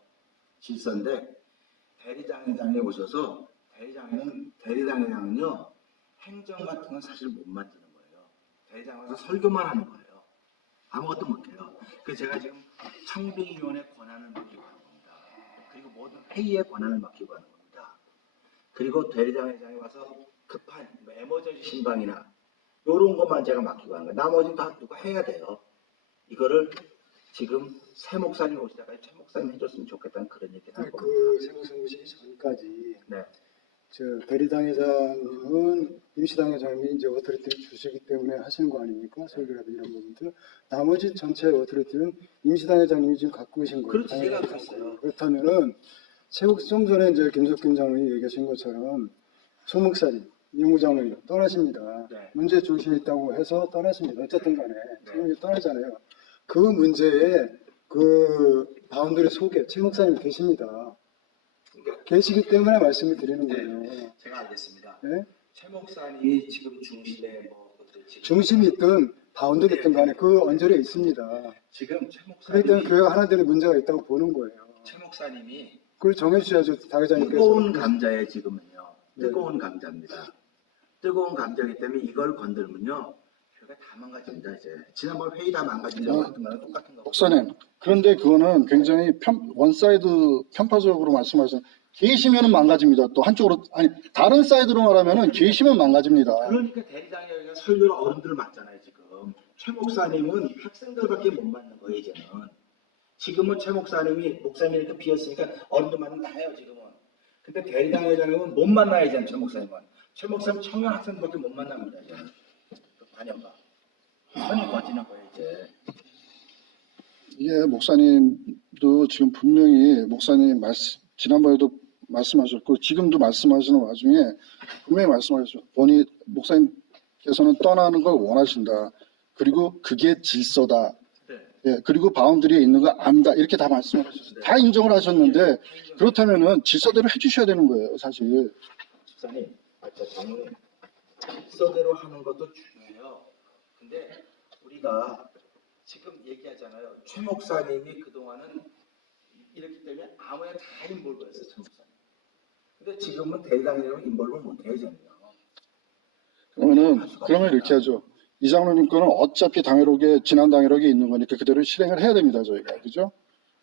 질서인데 대리장회장에 오셔서 대리장회장은요 행정 같은 건 사실 못 만드는 거예요. 대리장에서 설교만 하는 거예요. 아무것도 못해요. 그래서 제가 지금 청빙위원회 권한을 맡기고 하는 겁니다. 그리고 모든 회의의 권한을 맡기고 하는 겁니다. 그리고 대리장회장이 와서 급한 에머전시 신방이나 이런 것만 제가 맡기고 하는 거예요. 나머지는 다 누가 해야 돼요. 이거를 지금 새 목사님 오시다가 최 목사님 해줬으면 좋겠다는 그런 얘기를 하는 겁니다. 그 세무상 오시기 전까지 네. 저 대리당회장은 임시당회장이 이제 어토리티를 주시기 때문에 하시는 거 아닙니까? 설교라든지 이런 부분들. 나머지 전체 어토리티는 임시당회장님이 지금 갖고 계신 거예요. 그렇지, 제가 그랬어요. 그렇다면은 좀 전에 이제 김석균 장로님이 얘기하신 것처럼 소목사님, 이무장로님 떠나십니다. 네. 문제 중심이 있다고 해서 떠나십니다. 어쨌든 간에 장로님이 떠나잖아요. 그 문제에 그 바운더리 속에 최 목사님 계십니다. 계시기 때문에 말씀을 드리는 거예요. 제가 알겠습니다. 네? 최 목사님이 지금 중심에 지금 중심이 있든 바운더리 있든 간에 그 언저리에 있습니다. 지금 최 그렇기 목사님이 때문에 교회가 하나 되는 문제가 있다고 보는 거예요. 최 목사님이 그걸 정해주셔야죠. 당회장님께서. 뜨거운 감자에 지금은요. 네. 뜨거운 감자입니다. 뜨거운 감자이기 때문에 이걸 건들면요. 교회가 다 망가집니다. 이제 지난번 회의 다 망가진 거 같은 거랑 똑같은 거. 목사님, 그런데 그거는 굉장히 원사이드 편파적으로 말씀하시는 계시면은 망가집니다. 또 한쪽으로 아니 다른 사이드로 말하면은 계시면 망가집니다. 그러니까 대리장이 설교를 어른들 맞잖아요. 지금 최 목사님은 학생들밖에 못 맞는 거예요. 이제는. 지금은 최 목사님이 이렇게 비었으니까 어른들 만나면 다 해요. 지금은. 근데 대리장회장님은 못 만나요. 이제는 최 목사님은. 최 목사님 청년 학생들밖에 못 만납니다. 이제는. 반영가. 선이 꺼지는 거예요. 이제. 이게 목사님도 지금 분명히 목사님 지난번에도 말씀하셨고 지금도 말씀하시는 와중에 분명히 말씀하셨죠. 보니 목사님께서는 떠나는 걸 원하신다. 그리고 그게 질서다. 네. 예, 그리고 바운드리에 있는 거 안다. 이렇게 다 말씀하셨어요. 다 인정을 하셨는데 그렇다면은 질서대로 해주셔야 되는 거예요. 사실. 집사님, 장로님, 질서대로 하는 것도 중요해요. 근데 우리가 지금 얘기하잖아요. 최 목사님이 그동안은 이렇기 때문에 아무나 다 인볼브였어요. 최 목사님. 근데 지금은 대리장이라면 인볼브 못해요. 그러면 이렇게 하죠. 이 장로님 거는 어차피 지난 당회록에 있는 거니까 그대로 실행을 해야 됩니다. 저희가. 그죠?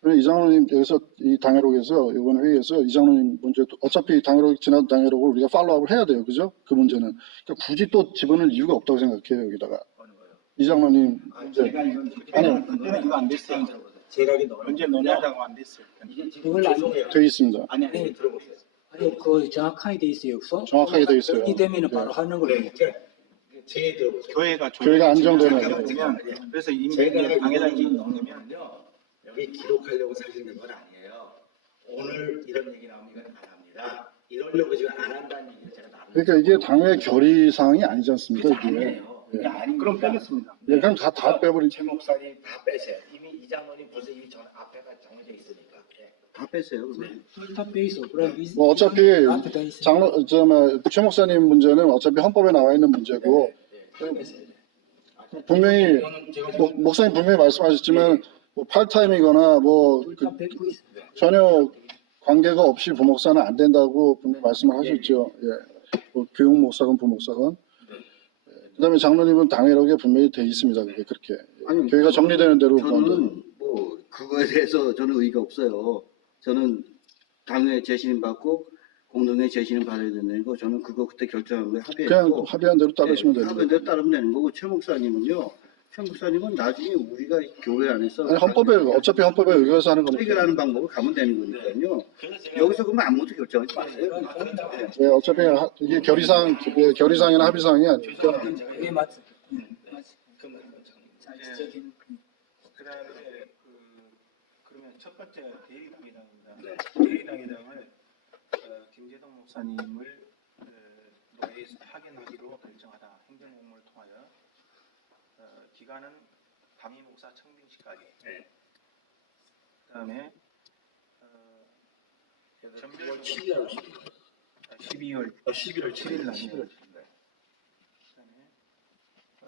그래서 이장로님 여기서 이 당회록에서 이번 회의에서 이장로님 문제 어차피 당회록 지난 당회록을 우리가 팔로우업을 해야 돼요, 그죠? 그 문제는 그러니까 굳이 또 집어넣을 이유가 없다고 생각해요 여기다가 이장로님 문제. 그때는 이거 안 됐어요. 언제 논의하자고 안 됐어요. 그걸 안 돼 있습니다. 아니 들어보세요. 아니 그 정확하게 돼 있어요. 없어? 정확하게 돼 있어요. 그렇게 되면은 바로 하는 걸로. 제 들어보세요. 교회가 안정되는 되면 그래서 이미 제가 당회장이 넣으면요 여기 기록하려고 사시는 건 아니에요. 오늘 이런 얘기 나오면 이건 안 합니다. 이러려고 지금 안 한다는 얘기를 제가 나눈 그러니까 이게 당회 결의 사항이 아니지 않습니까 이게? 아니에요. 이게 아닙니다. 그럼 빼겠습니다. 예, 그럼 다 빼버리. 최 목사님 다 빼세요. 이미 이 장로님 벌써 이 전 앞에가 정해져 있으니까. 예. 다 뺐어요. 그러면. 풀탑 베이스. 그럼 뭐 어차피 앞에 다 있으니까. 최 목사님 문제는 어차피 헌법에 나와 있는 문제고 분명히 목사님 분명히 말씀하셨지만 뭐 팔타임이거나 뭐 풀탑 뱉고 있어. 전혀 관계가 없이 부목사는 안 된다고 분명히 말씀을 하셨죠. 예. 뭐 교육 목사건 부목사건. 그다음에 장로님은 당회록에 분명히 돼 있습니다. 그게 그렇게 아니, 교회가 정리되는 대로 저는 뭐 그거에 대해서 저는 의의가 없어요. 저는 당회 재신임 받고 공동회 재신임 받아야 된다는 거 저는 그거 그때 결정한 거에 그냥 합의했고 합의한 대로 따르시면 됩니다. 합의한 대로 따르면 되는 거고 최 목사님은요. 최 목사님은 나중에 우리가 교회 안에서 아니, 어차피 헌법에 의거해서 하는 겁니다. 해결하는 방법을 가면 되는 거니까요. 여기서 그러면 아무것도 결정하지 마세요. 예, 어차피 이게 결의사항이나 합의사항이 아니니까. 그게 맞죠. 맞지. 자, 지적인. 그다음에 그러면 첫 번째 대의당회장입니다. 대의당회장을 김재동 목사님을 노회에서 파견하기로 결정하다. 행정공무를 통하여 기간은 담임 목사 청빙시까지. 그다음에 전별 11월 7일 날.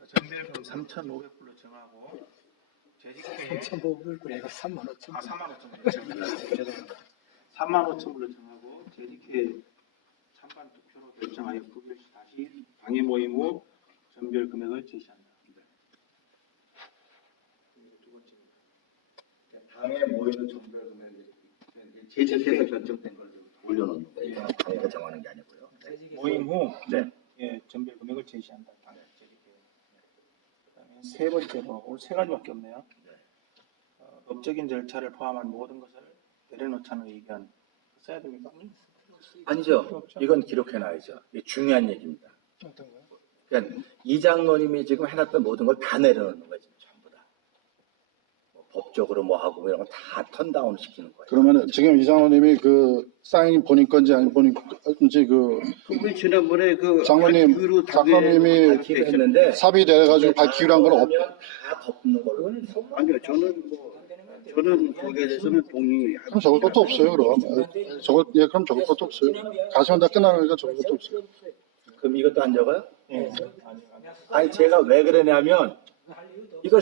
전별금 3,500불로 정하고 재직회에 3,500불 내가 35,000불. 45,000불 죄송합니다. 45,000불로 정하고 재직회 찬반 투표로 결정하여 부결 시 다시 당회 모임 후 전별 금액을 제시한다. 두 번째입니다. 당에 모이는 정별 금액이 제재해서 결정된 걸 올려놓는 거예요. 당회가 정하는 게 아니고요. 모임 후 네. 예, 전별 금액을 제시한다. 당회 재직회. 그다음에 세 번째로 오늘 세 가지밖에 없네요. 법적인 절차를 포함한 모든 것을 내려놓자는 의견 써야 됩니까? 아니죠. 이건 기록해놔야죠. 이게 중요한 얘기입니다. 그러니까 이 장로님이 지금 해놨던 모든 걸 다 내려놓는 거예요. 지금 전부 다. 뭐 법적으로 뭐 하고 이런 거 다 턴다운 시키는 거예요. 그러면 지금 이장로님이 그 사인 본인 건지 아니 본인 건지 우리 지난번에 그 장로님, 발기로 장로님이 밝히긴 했는데 sab이돼가지고 밝히기로 한 건 없. 다 덮는 걸로. 아니요 저는 거기에 대해서는 동의하고 그럼 적을 것도 없어요. 그럼 그럼 적을 것도 없어요. 가시면 다 끝나는 거니까 적을 것도 없어요. 그럼 이것도 안 적어요? 예. 아니 제가 왜 그러냐면 이거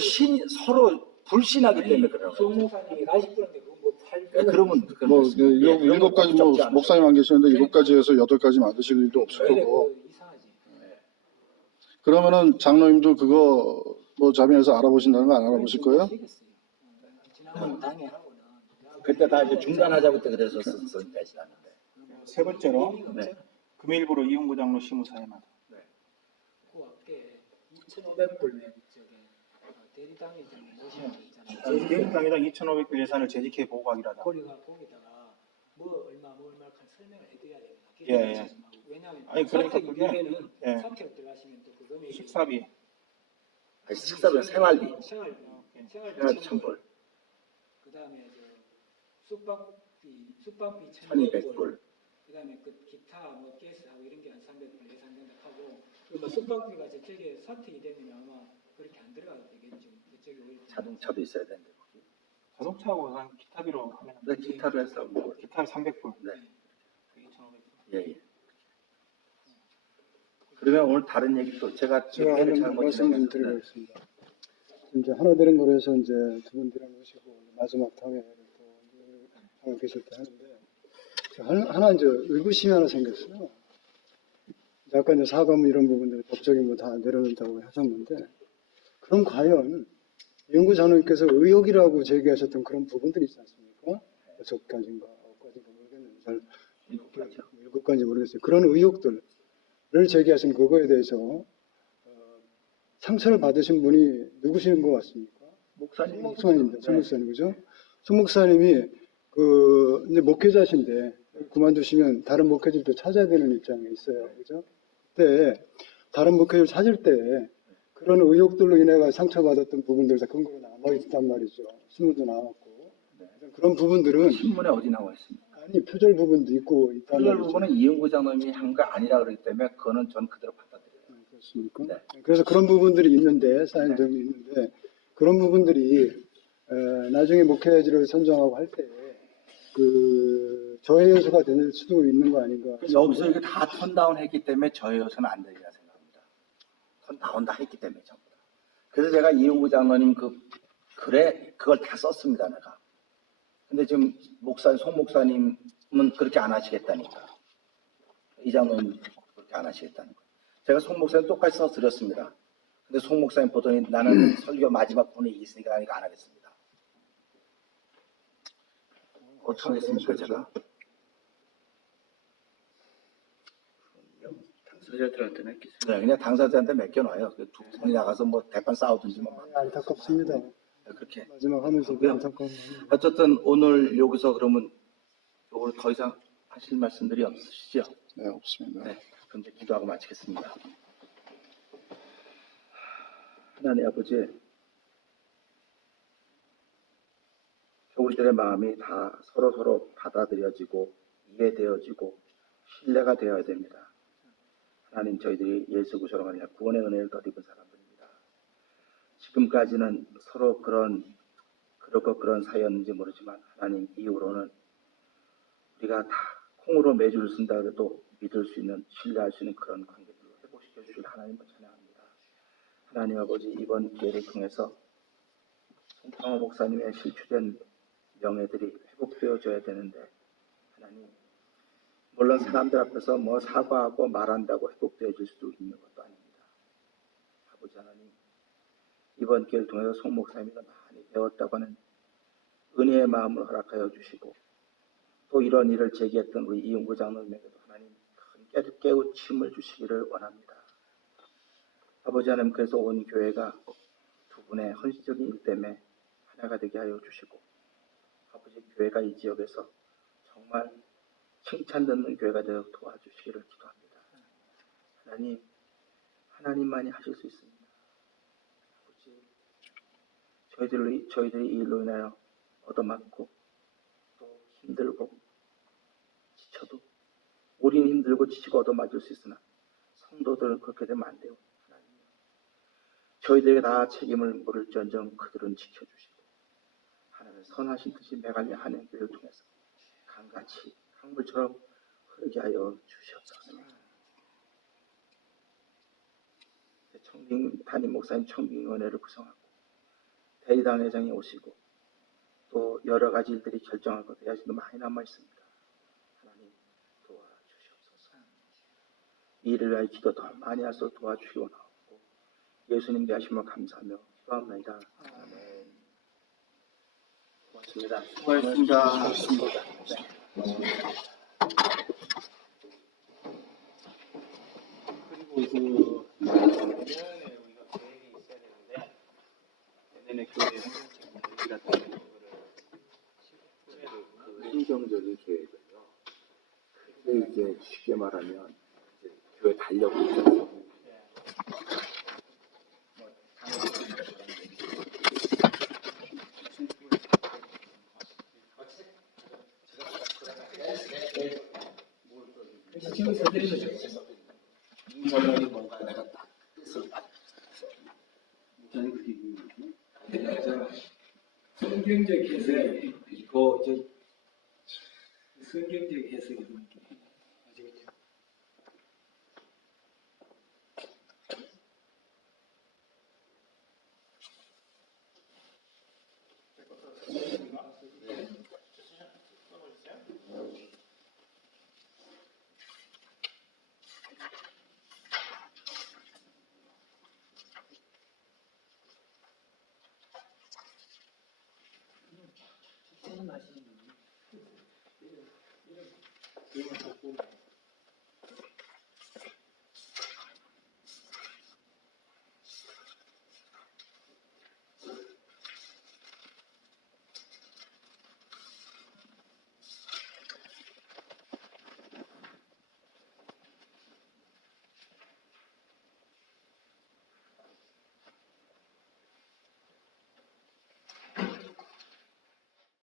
서로 불신하기 때문에 그러는 거예요. 송목사님이 40%인데 그거 뭐 8. 그러면 뭐 일곱 가지 뭐 목사님 안 계시는데 7가지에서 8가지 만드실 일도 없을 거고. 이상하지. 그러면은 장로님도 그거 뭐 자민해서 알아보신다는 거 안 알아보실 거예요? 지난번 당회하고는 그때 다 이제 중단하자고 때 그래서 썼으니까 지났는데. 세 번째로 네. 금일부로 이용구 장로 시무사회마다. 그 앞에 2,500불 내 저기 대리당회장 모시는 게 있잖아요. 대립당회장 2,500불 예산을 재직회 보고하기로 하다. 거기가 거기다가 뭐 얼마 할 설명을 해드려야 됩니다. 예. 왜냐하면 아니, 그러니까 사택 그게- 유리에는 예. 사택 들어가시면 또 그 금액이 식사비. 아니, 식사비 생활비. 생활비 생활비 1,000불. 그다음에 숙박비 1,200불. 그다음에 그 기타 뭐 가스하고 이런 게 한 300불 예산된다 하고 뭐 숙박비가 저쪽에 사택이 되면 아마 그렇게 안 들어가도 되겠죠. 그쪽에 오히려 자동차도 있어야 되는데. 자동차하고 그냥 기타비로 하면 네, 기타로 해서 뭐. 기타비 300불. 네. 2,500불. 예. 그러면 오늘 다른 얘기 또 제가 하는 말씀 좀 드리겠습니다. 이제 하나되는 거에서 이제 두 분들이 모시고 마지막 당회를 또 하고 계실 때 하는데 하나 이제 의구심이 하나 생겼어요. 아까 이제 사과문 이런 부분들 법적인 거 다 내려놓는다고 하셨는데 그럼 과연 이용구 장로님께서 의혹이라고 제기하셨던 그런 부분들이 있지 않습니까? 6가지인가 9가지인가 모르겠는데 잘 일곱 가지 모르겠어요. 그런 의혹들을 제기하신 그거에 대해서 상처를 받으신 분이 누구시는 것 같습니까? 목사님. 송목사님입니다. 송목사님, 그죠? 송목사님이 이제 목회자신데 그만두시면 다른 목회자도 찾아야 되는 입장에 있어요. 그죠? 그때 다른 목회자를 찾을 때 그런 의혹들로 인해 상처받았던 부분들 다 근거로 남아있단 말이죠. 신문도 나왔고. 그런 부분들은 신문에 어디 나와 있습니까? 아니 표절 부분도 있고 있단 그걸 말이죠. 부분은 이용구 장로님이 한 거 아니라 그러기 때문에 그거는 전 그대로 받아들여요. 그렇습니까? 네. 그래서 그런 부분들이 있는데, 사인 등이 있는데, 그런 부분들이, 나중에 목회자를 선정하고 할 때, 저해 요소가 될 수도 있는 거 아닌가. 여기서 이게 다 턴다운 했기 때문에 저의 요소는 안 되리라 생각합니다. 턴다운 다 했기 때문에 전부 다. 그래서 제가 이용구 장로님 글에 그걸 다 썼습니다, 내가. 근데 지금 송 목사님은 그렇게 안 하시겠다니까. 이 장로님 그렇게 안 하시겠다는 거. 제가 송 목사님 똑같이 써드렸습니다. 근데 송 목사님 보더니 나는 설교 마지막 부분에 있으니까 안 하겠습니다. 어떻게 하겠습니까, 제가? 당사자들한테는 했겠어요. 네, 그냥 당사자한테 맡겨놔요. 두 분이 나가서 뭐 대판 싸우든지 뭐. 안타깝습니다. 그렇게. 마지막 하면서도 그렇고요. 안타까운. 어쨌든 오늘 여기서 그러면 요걸 더 이상 하실 말씀들이 없으시죠? 네, 없습니다. 네, 그럼 이제 기도하고 마치겠습니다. 하나님 아버지, 우리들의 마음이 다 서로 받아들여지고 이해되어지고 신뢰가 되어야 됩니다. 하나님, 저희들이 예수 구주로 하느냐 구원의 은혜를 덧입은 사람들입니다. 지금까지는 서로 그런 사이였는지 모르지만 하나님 이후로는 우리가 다 콩으로 매주를 쓴다 해도 믿을 수 있는, 신뢰할 수 있는 그런 관계들로 회복시켜 주실 하나님을 찬양합니다. 하나님 아버지, 이번 기회를 통해서 송창호 목사님의 실추된 명예들이 회복되어져야 되는데, 하나님, 물론 사람들 앞에서 뭐 사과하고 말한다고 회복되어질 수도 있는 것도 아닙니다. 아버지 하나님, 이번 기회를 통해서 송 목사님이 많이 배웠다고 하는 은혜의 마음을 허락하여 주시고, 또 이런 일을 제기했던 우리 이용구 장로님에게도 하나님 큰 깨우침을 주시기를 원합니다. 아버지 하나님, 그래서 온 교회가 두 분의 헌신적인 일 때문에 하나가 되게 하여 주시고, 아버지, 교회가 이 지역에서 정말 칭찬 듣는 교회가 되어 도와주시기를 기도합니다. 하나님, 하나님만이 하실 수 있습니다. 아버지, 저희들이 이 일로 인하여 얻어맞고 또 힘들고 지쳐도, 우리는 힘들고 지치고 얻어맞을 수 있으나 성도들은 그렇게 되면 안 돼요. 하나님, 저희들에게 다 책임을 물을지언정 그들은 지켜주시고 하나님의 선하신 뜻이 매갈려 하는 길을 통해서 강같이 강물처럼 흐르게 하여 주시옵소서. 담임 목사님 청빙위원회를 구성하고 대의당 회장이 오시고 또 여러 가지 일들이 결정할 것들이 아직도 많이 남아 있습니다. 하나님 도와주시옵소서. 이 일을 위하여 기도 더 많이 할 수 있도록 도와주시기 원하고 예수님께 하심을 감사하며 기도합니다. 아멘. 고맙습니다. 수고하셨습니다. 그리고 내년에 우리가 계획이 있어야 되는데, 내년에 교회 행정체 같은 거를 행정적인 계획은요. 근데 이제 쉽게 말하면 이제 교회 달력이 있어서 인간이 뭔가 내가 딱 뜻을 성경적 해석, 이거 성경적 해석이 아시겠죠? 말씀하시는 거예요. 이런 족보